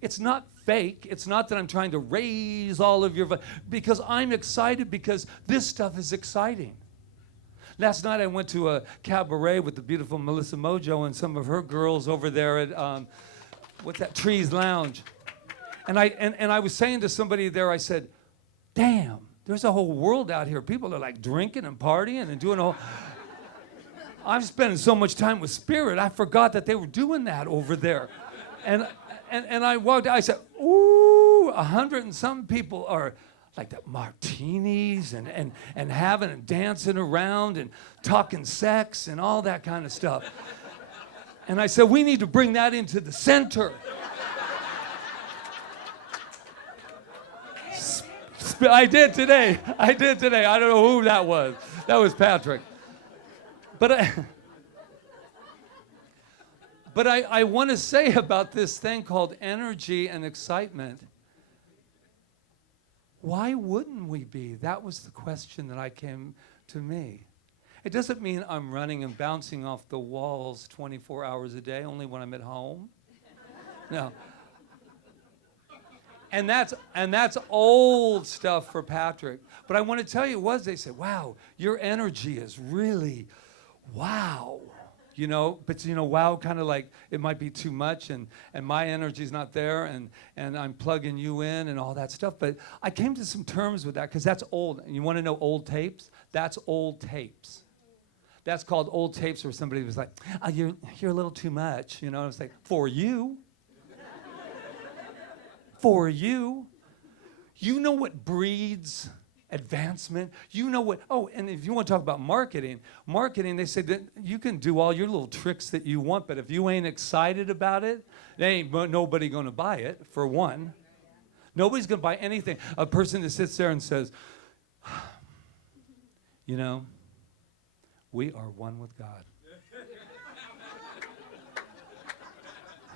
It's not fake. It's not that I'm trying to raise all of your, because I'm excited because this stuff is exciting. Last night I went to a cabaret with the beautiful Melissa Mojo and some of her girls over there at, Trees Lounge. And I was saying to somebody there, I said, damn, there's a whole world out here. People are like drinking and partying and doing all. I'm spending so much time with Spirit, I forgot that they were doing that over there. And I walked out, I said, ooh, 100 and some people are like the martinis and having and dancing around and talking sex and all that kind of stuff. And I said, we need to bring that into the center. I did today. I don't know who that was. That was Patrick. But I want to say about this thing called energy and excitement, why wouldn't we be? That was the question that came to me. It doesn't mean I'm running and bouncing off the walls 24 hours a day, only when I'm at home. No. And that's old stuff for Patrick. But I want to tell you they said, wow, your energy is really, wow. You know, but wow, kind of like it might be too much, and my energy's not there, and I'm plugging you in and all that stuff. But I came to some terms with that because that's old. You want to know old tapes? That's old tapes. That's called old tapes where somebody was like, oh, you're a little too much. You know, I was like, for you. For you. You know what breeds advancement? You know what, and if you want to talk about marketing, they say that you can do all your little tricks that you want, but if you ain't excited about it, there ain't nobody going to buy it, for one. Nobody's going to buy anything. A person that sits there and says, you know, we are one with God.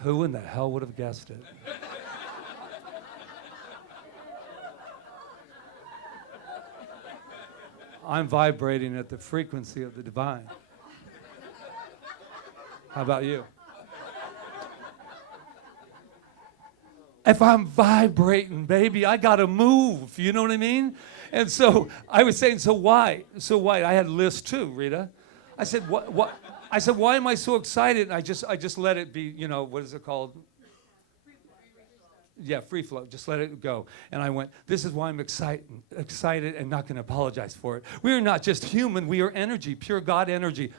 Who in the hell would have guessed it? I'm vibrating at the frequency of the divine. How about you? If I'm vibrating, baby, I gotta move. You know what I mean? And so I was saying, so why? I had a list too, Rita. I said, what? I said, why am I so excited? And I just let it be. You know, what is it called? Yeah, free flow. Just let it go. And I went, this is why I'm excited and not going to apologize for it. We are not just human. We are energy, pure God energy.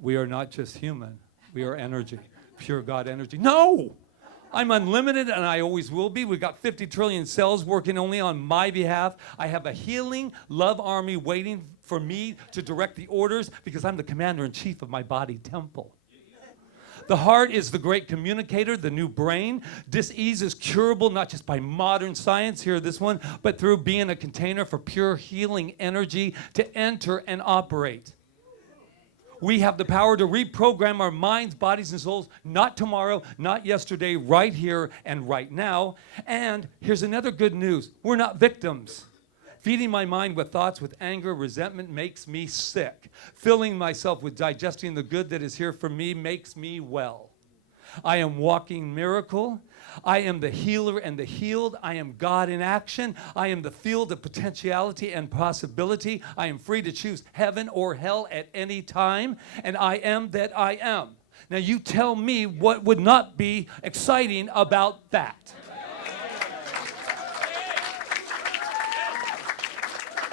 We are not just human. We are energy, pure God energy. No! I'm unlimited, and I always will be. We've got 50 trillion cells working only on my behalf. I have a healing love army waiting for me to direct the orders because I'm the commander-in-chief of my body temple. The heart is the great communicator, the new brain. Disease is curable not just by modern science, here this one, but through being a container for pure healing energy to enter and operate. We have the power to reprogram our minds, bodies, and souls, not tomorrow, not yesterday, right here and right now. And here's another good news. We're not victims. Feeding my mind with thoughts with anger, resentment makes me sick. Filling myself with digesting the good that is here for me makes me well. I am walking miracle. I am the healer and the healed. I am God in action. I am the field of potentiality and possibility. I am free to choose heaven or hell at any time. And I am that I am. Now you tell me what would not be exciting about that.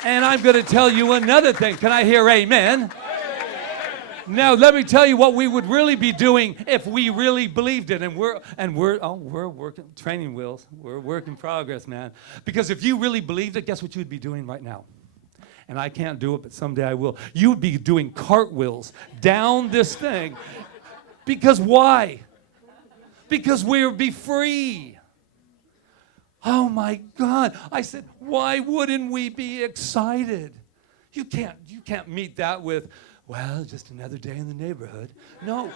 And I'm going to tell you another thing. Can I hear amen? Now, let me tell you what we would really be doing if we really believed it. And we're working training wheels. We're work in progress, man. Because if you really believed it, guess what you'd be doing right now? And I can't do it, but someday I will. You would be doing cartwheels down this thing. Because why? Because we'll be free. Oh my God. I said, why wouldn't we be excited? You can't meet that with, well, just another day in the neighborhood. No.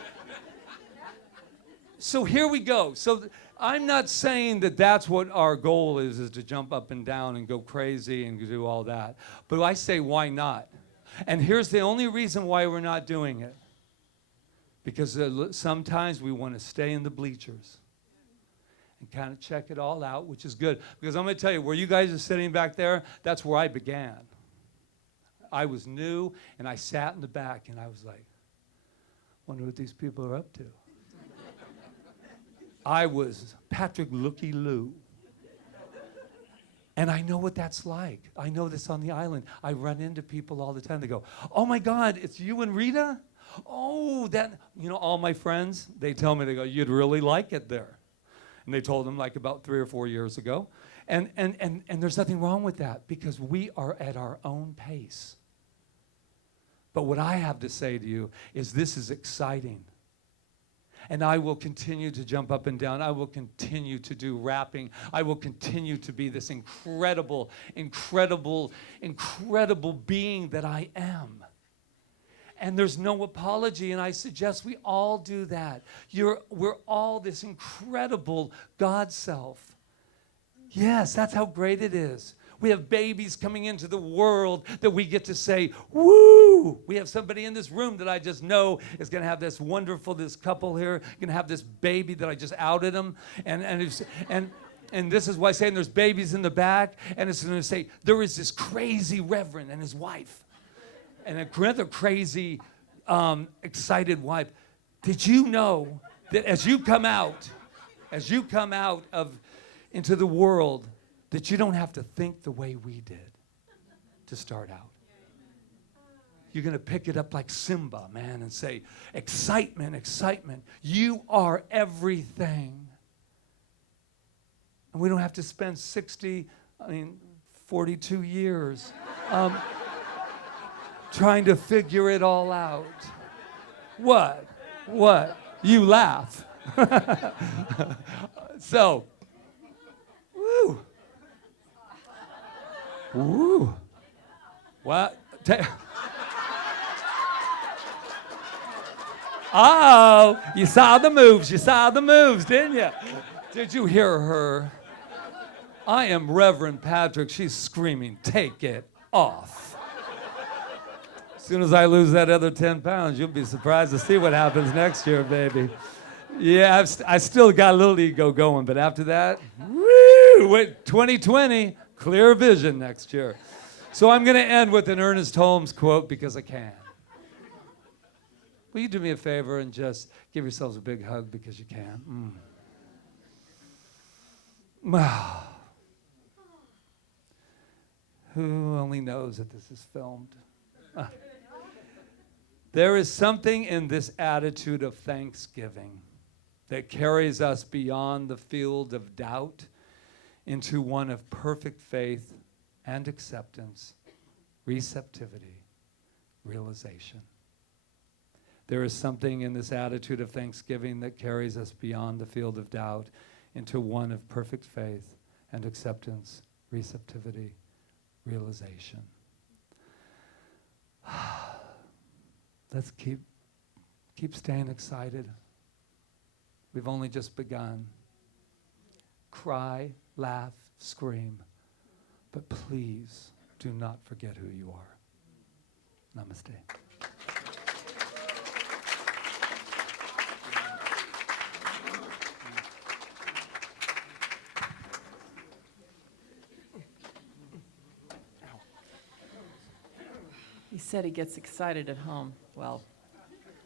So here we go. So I'm not saying that that's what our goal is to jump up and down and go crazy and do all that. But I say, why not? And here's the only reason why we're not doing it. Because sometimes we want to stay in the bleachers and kind of check it all out, which is good. Because I'm going to tell you, where you guys are sitting back there, that's where I began. I was new, and I sat in the back, and I was like, wonder what these people are up to. I was Patrick Looky Loo. And I know what that's like. I know this on the island. I run into people all the time. They go, oh, my God, it's you and Rita? Oh, that, all my friends, they tell me, they go, you'd really like it there. And they told them like about 3 or 4 years ago. And there's nothing wrong with that because we are at our own pace. But what I have to say to you is this is exciting. And I will continue to jump up and down. I will continue to do rapping. I will continue to be this incredible, incredible, incredible being that I am. And there's no apology, and I suggest we all do that. We're all this incredible God self. Yes, that's how great it is. We have babies coming into the world that we get to say, woo! We have somebody in this room that I just know is going to have this couple here, going to have this baby that I just outed them. And this is why I'm saying there's babies in the back. And it's going to say, there is this crazy reverend and his wife. And another crazy, excited wife. Did you know that as you come out into the world, that you don't have to think the way we did to start out? You're going to pick it up like Simba, man, and say, excitement, excitement. You are everything. And we don't have to spend 42 years trying to figure it all out. What? You laugh. So, woo. Woo. What? Oh, you saw the moves, didn't you? Did you hear her? I am Reverend Patrick. She's screaming, take it off. As soon as I lose that other 10 pounds, you'll be surprised to see what happens next year, baby. Yeah, I still got a little ego going, but after that, woo, wait, 2020, clear vision next year. So I'm going to end with an Ernest Holmes quote because I can. Will you do me a favor and just give yourselves a big hug because you can? Who only knows that this is filmed? There is something in this attitude of thanksgiving that carries us beyond the field of doubt into one of perfect faith and acceptance, receptivity, realization. There is something in this attitude of thanksgiving that carries us beyond the field of doubt into one of perfect faith and acceptance, receptivity, realization. Let's keep staying excited. We've only just begun. Cry, laugh, scream, but please do not forget who you are. Namaste. He said he gets excited at home. Well,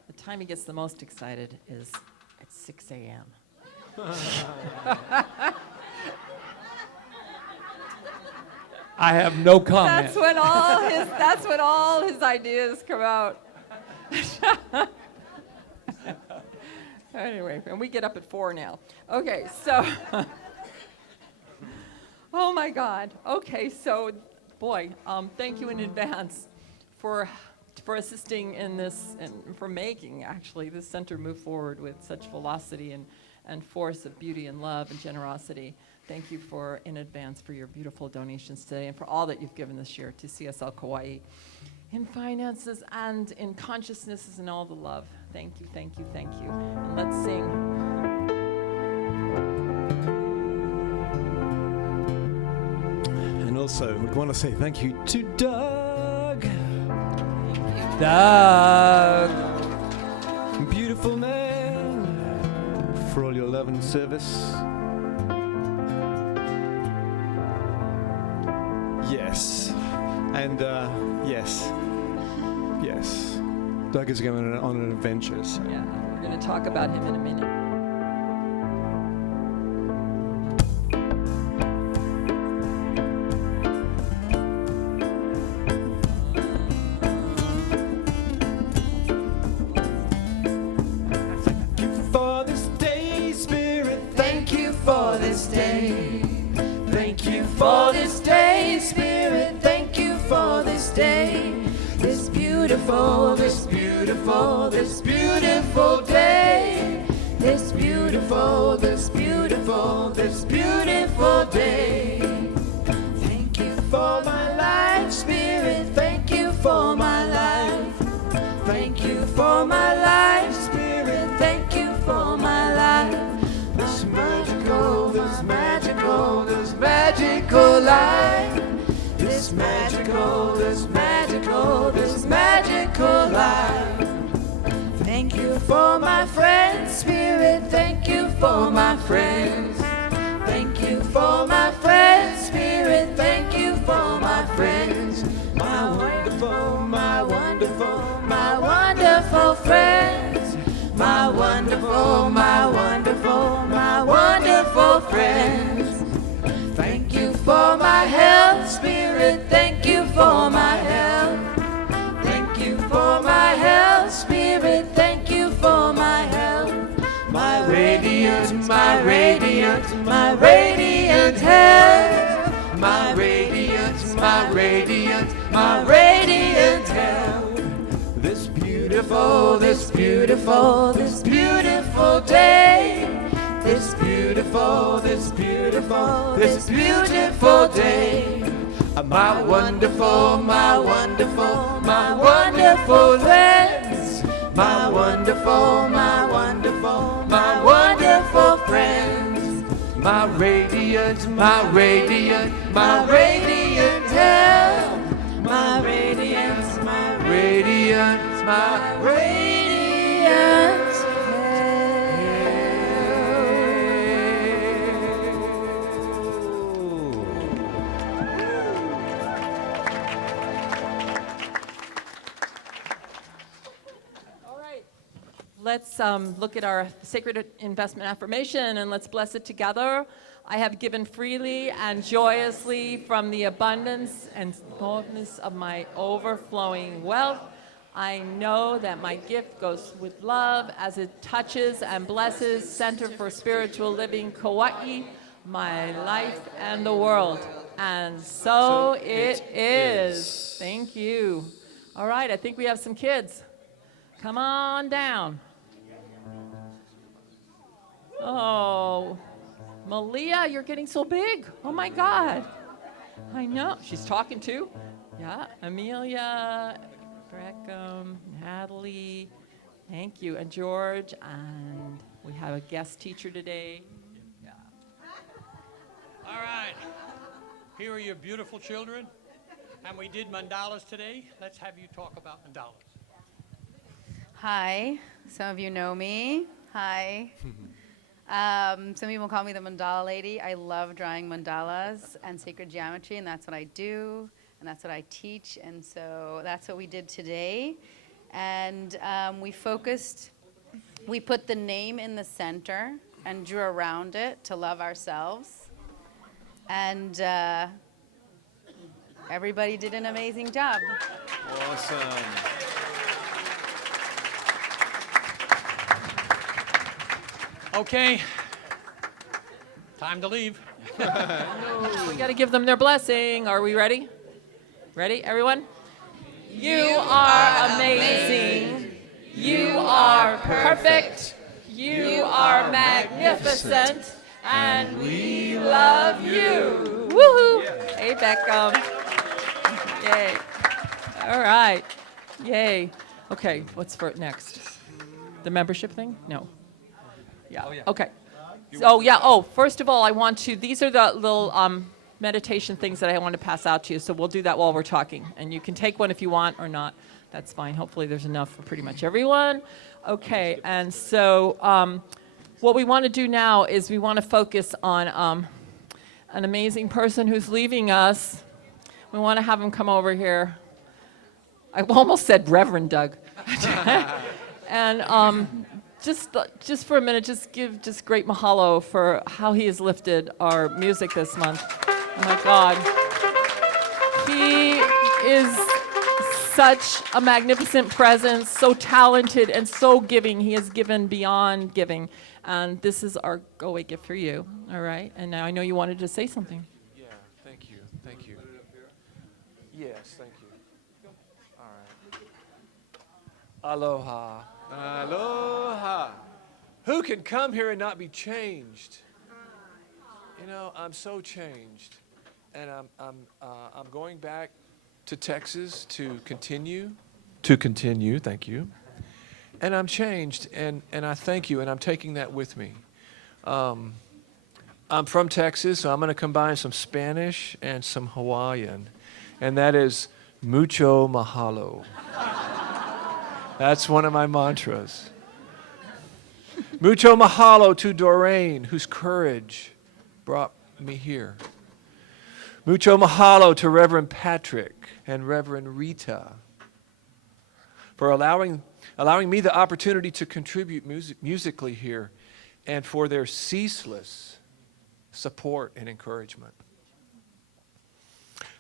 the time he gets the most excited is at 6 a.m. I have no comment. That's when all his ideas come out. Anyway, and we get up at 4 now. Okay, so oh my God. Okay, so boy, thank you in advance for assisting in this and for making actually this center move forward with such velocity and force of beauty and love and generosity. Thank you in advance for your beautiful donations today and for all that you've given this year to CSL Kauai in finances and in consciousnesses and all the love. Thank you, thank you, thank you. And let's sing. And also, we want to say thank you to Doug. Doug. Beautiful man, for all your love and service. Yes. And yes. Doug is going on an adventure. So. Yeah, we're going to talk about him in a minute. This beautiful day. Thank you for my life, Spirit. Thank you for my life. Thank you for my life, Spirit. Thank you for my life. This magical life. for my friends, Spirit, thank you for my friends. Thank you for my friends, Spirit, thank you for my friends. My wonderful, my wonderful, my wonderful friends. My wonderful, my wonderful, my wonderful friends. Thank you for my health, Spirit, thank you for my health. Thank you for my health, Spirit, thank you for my health. My radiant, my radiant, my radiant health. My radiant, my radiant, my radiant health. This beautiful, this beautiful, this beautiful day. This beautiful, this beautiful, this beautiful day. My wonderful, my wonderful, my wonderful friends. My wonderful, my wonderful, my wonderful friends. My radiant, my radiant, my radiant health. My radiant, my radiant, my radiant Let's look at our sacred investment affirmation and let's bless it together. I have given freely and joyously from the abundance and fullness of my overflowing wealth. I know that my gift goes with love as it touches and blesses Center for Spiritual Living Kaua'i, my life and the world. And so it is. Thank you. All right, I think we have some kids. Come on down. Oh, Malia, you're getting so big. Oh my God. I know. She's talking too. Yeah, Amelia, Breckham, Natalie. Thank you. And George. And we have a guest teacher today. Yeah. All right. Here are your beautiful children. And we did mandalas today. Let's have you talk about mandalas. Hi. Some of you know me. Hi. Some people call me the mandala lady. I love drawing mandalas and sacred geometry, and that's what I do, and that's what I teach, and so that's what we did today. And we put the name in the center and drew around it to love ourselves. And everybody did an amazing job. Awesome. Okay. Time to leave. We got to give them their blessing. Are we ready? Ready, everyone? You are amazing. You are perfect. You are magnificent. And we love you. Woohoo! Hey, Beckham. Yay. All right. Yay. Okay, what's for next? The membership thing? No. Yeah. Okay. First of all, I want to, these are the little meditation things that I want to pass out to you. So we'll do that while we're talking. And you can take one if you want or not. That's fine. Hopefully there's enough for pretty much everyone. Okay. And so what we want to do now is we want to focus on an amazing person who's leaving us. We want to have him come over here. I almost said Reverend Doug. And just for a minute, just give great mahalo for how he has lifted our music this month. Oh my God. He is such a magnificent presence, so talented and so giving. He has given beyond giving. And this is our go-away gift for you, all right? And now I know you wanted to say something. Yeah, thank you. Thank you. Yes, thank you. All right. Aloha. Aloha. Who can come here and not be changed? You know, I'm so changed. And I'm going back to Texas to continue, thank you. And I'm changed, and I thank you, and I'm taking that with me. I'm from Texas, so I'm going to combine some Spanish and some Hawaiian, and that is mucho mahalo. That's one of my mantras. Mucho mahalo to Doreen, whose courage brought me here. Mucho mahalo to Reverend Patrick and Reverend Rita for allowing me the opportunity to contribute musically here, and for their ceaseless support and encouragement.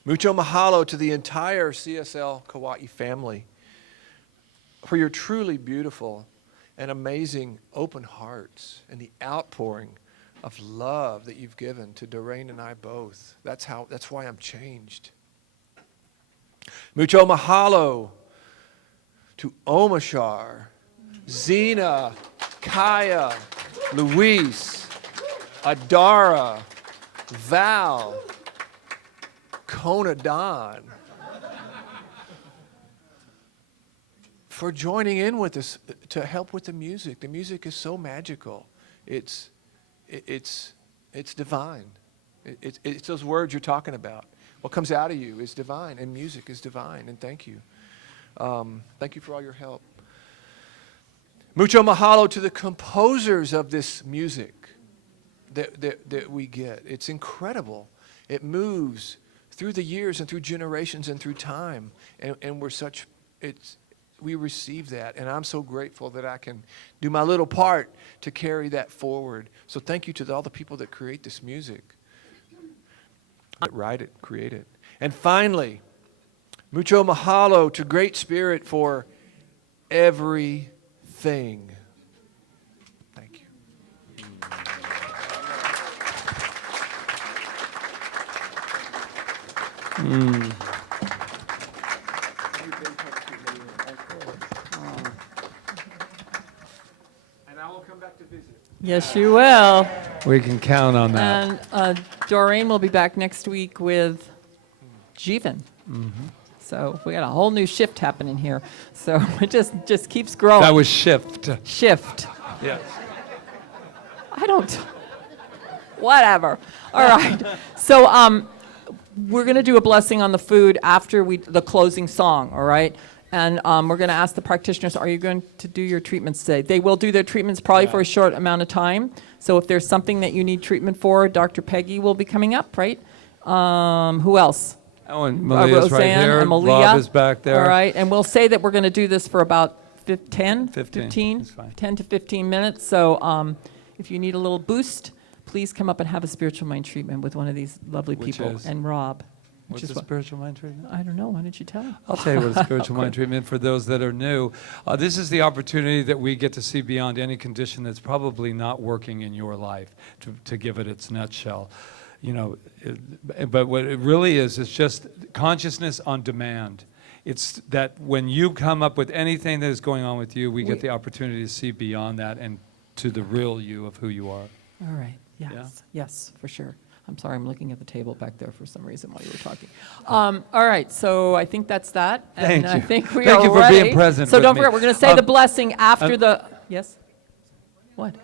Mucho mahalo to the entire CSL Kauai family for your truly beautiful and amazing open hearts and the outpouring of love that you've given to Doreen and I both. That's why I'm changed. Mucho mahalo to Omashar, Zena, Kaya, Luis, Adara, Val, Kona Don, for joining in with us to help with the music. The music is so magical. It's divine. It's those words you're talking about. What comes out of you is divine, and music is divine, and thank you. Thank you for all your help. Mucho mahalo to the composers of this music that we get. It's incredible. It moves through the years and through generations and through time, and we receive that, and I'm so grateful that I can do my little part to carry that forward. So thank you to all the people that create this music, that write it, create it. And finally, mucho mahalo to Great Spirit for everything. Thank you. And I will come back to visit. Yes, you will. We can count on that. And Doreen will be back next week with Jeevan. So we got a whole new shift happening here. So it just keeps growing. That was shift. Shift. Yes. I don't. Whatever. All right. So we're going to do a blessing on the food after the closing song. All right. And we're going to ask the practitioners, are you going to do your treatments today? They will do their treatments probably for a short amount of time. So if there's something that you need treatment for, Dr. Peggy will be coming up, right? Who else? Oh, and Malia's right Roseanne here. and Malia. Rob is back there. All right. And we'll say that we're going to do this for about 10 That's fine. 10 to 15 minutes. So if you need a little boost, please come up and have a spiritual mind treatment with one of these lovely Which people. is? And Rob. What's Which is the spiritual mind treatment? I don't know. Why don't you tell him? I'll tell you what a spiritual mind treatment for those that are new. This is the opportunity that we get to see beyond any condition that's probably not working in your life, to give it its nutshell. You know, but what it really is just consciousness on demand. It's that when you come up with anything that is going on with you, we get the opportunity to see beyond that and to the real you of who you are. All right. Yes. Yeah? Yes, for sure. I'm sorry, I'm looking at the table back there for some reason while you were talking. All right, so I think that's that. Thank And I you. think we Thank are you for ready. being present So with don't me. forget, we're going to say the blessing after the. Yes? What?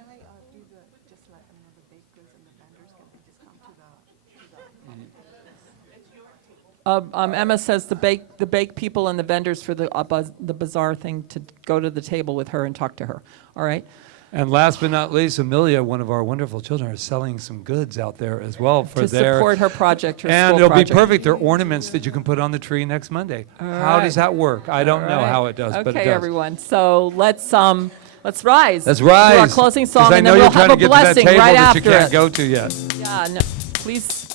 Emma says the bake people and the vendors for the bazaar thing to go to the table with her and talk to her. All right. And last but not least, Amelia, one of our wonderful children, is selling some goods out there as well for To support her project, her and school it'll project. be perfect. They're ornaments that you can put on the tree next Monday. How right. does that work? I don't know All right. how it does, but it Okay, does. everyone. So let's rise. Let's rise. Do our closing 'Cause song, I and know then you're we'll have trying a to get to that blessing table right that you after can't it. go to yet. Yeah, no, please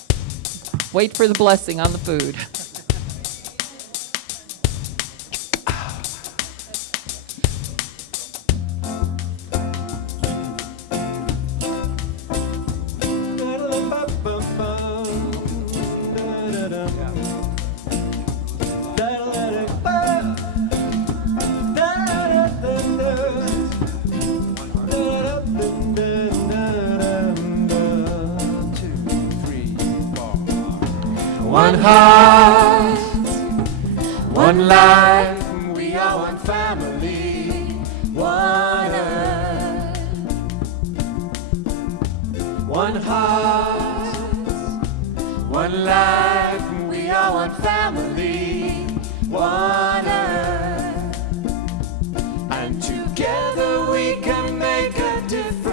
wait for the blessing on the food. One heart, one life, we are one family, one earth. One heart, one life, we are one family, one earth. And together we can make a difference.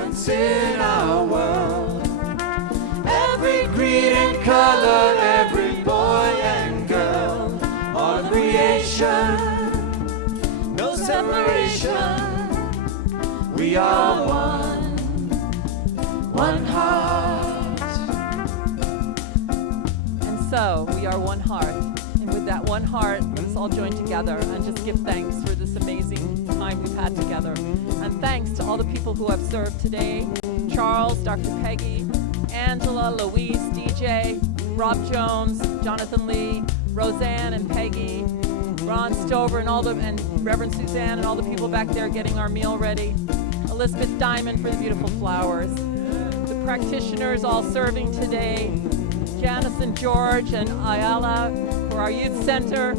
are one heart. And with that one heart, let us all join together and just give thanks for this amazing time we've had together. And thanks to all the people who have served today, Charles, Dr. Peggy, Angela, Louise, DJ, Rob Jones, Jonathan Lee, Roseanne and Peggy, Ron Stover and Reverend Suzanne and all the people back there getting our meal ready, Elizabeth Diamond for the beautiful flowers, the practitioners all serving today, Janice and George and Ayala for our youth center,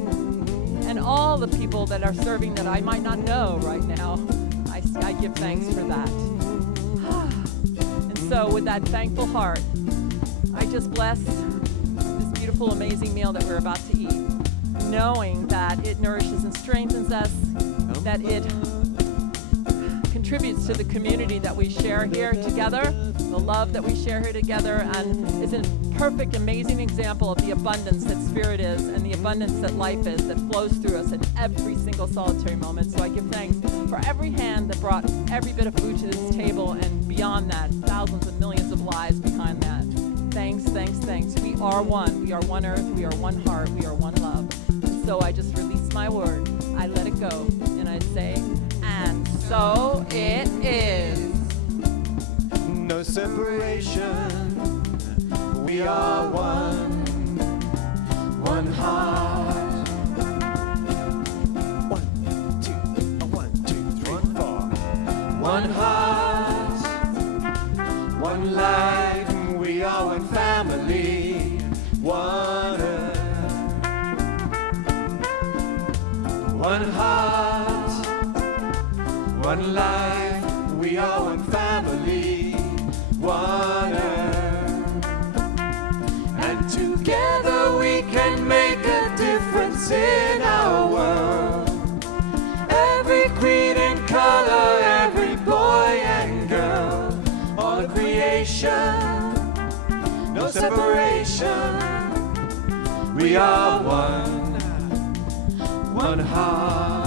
and all the people that are serving that I might not know right now. I give thanks for that. And so with that thankful heart, I just bless this beautiful, amazing meal that we're about to eat, knowing that it nourishes and strengthens us, that it contributes to the community that we share here together, the love that we share here together, and is a perfect, amazing example of the abundance that Spirit is and the abundance that life is that flows through us at every single solitary moment. So I give thanks for every hand that brought every bit of food to this table, and beyond that, thousands and millions of lives behind that. Thanks, thanks, thanks. We are one. We are one earth. We are one heart. We are one love. And so I just release my word. I let it go. And I say, and so it is. No separation, we are one heart. 1, 2, 3, 4. One heart, one life, we are one family, one earth. One heart, one life, we are one family, one earth. And together we can make a difference in our world. Every creed and color, every boy and girl, all of creation, no separation. We are one heart.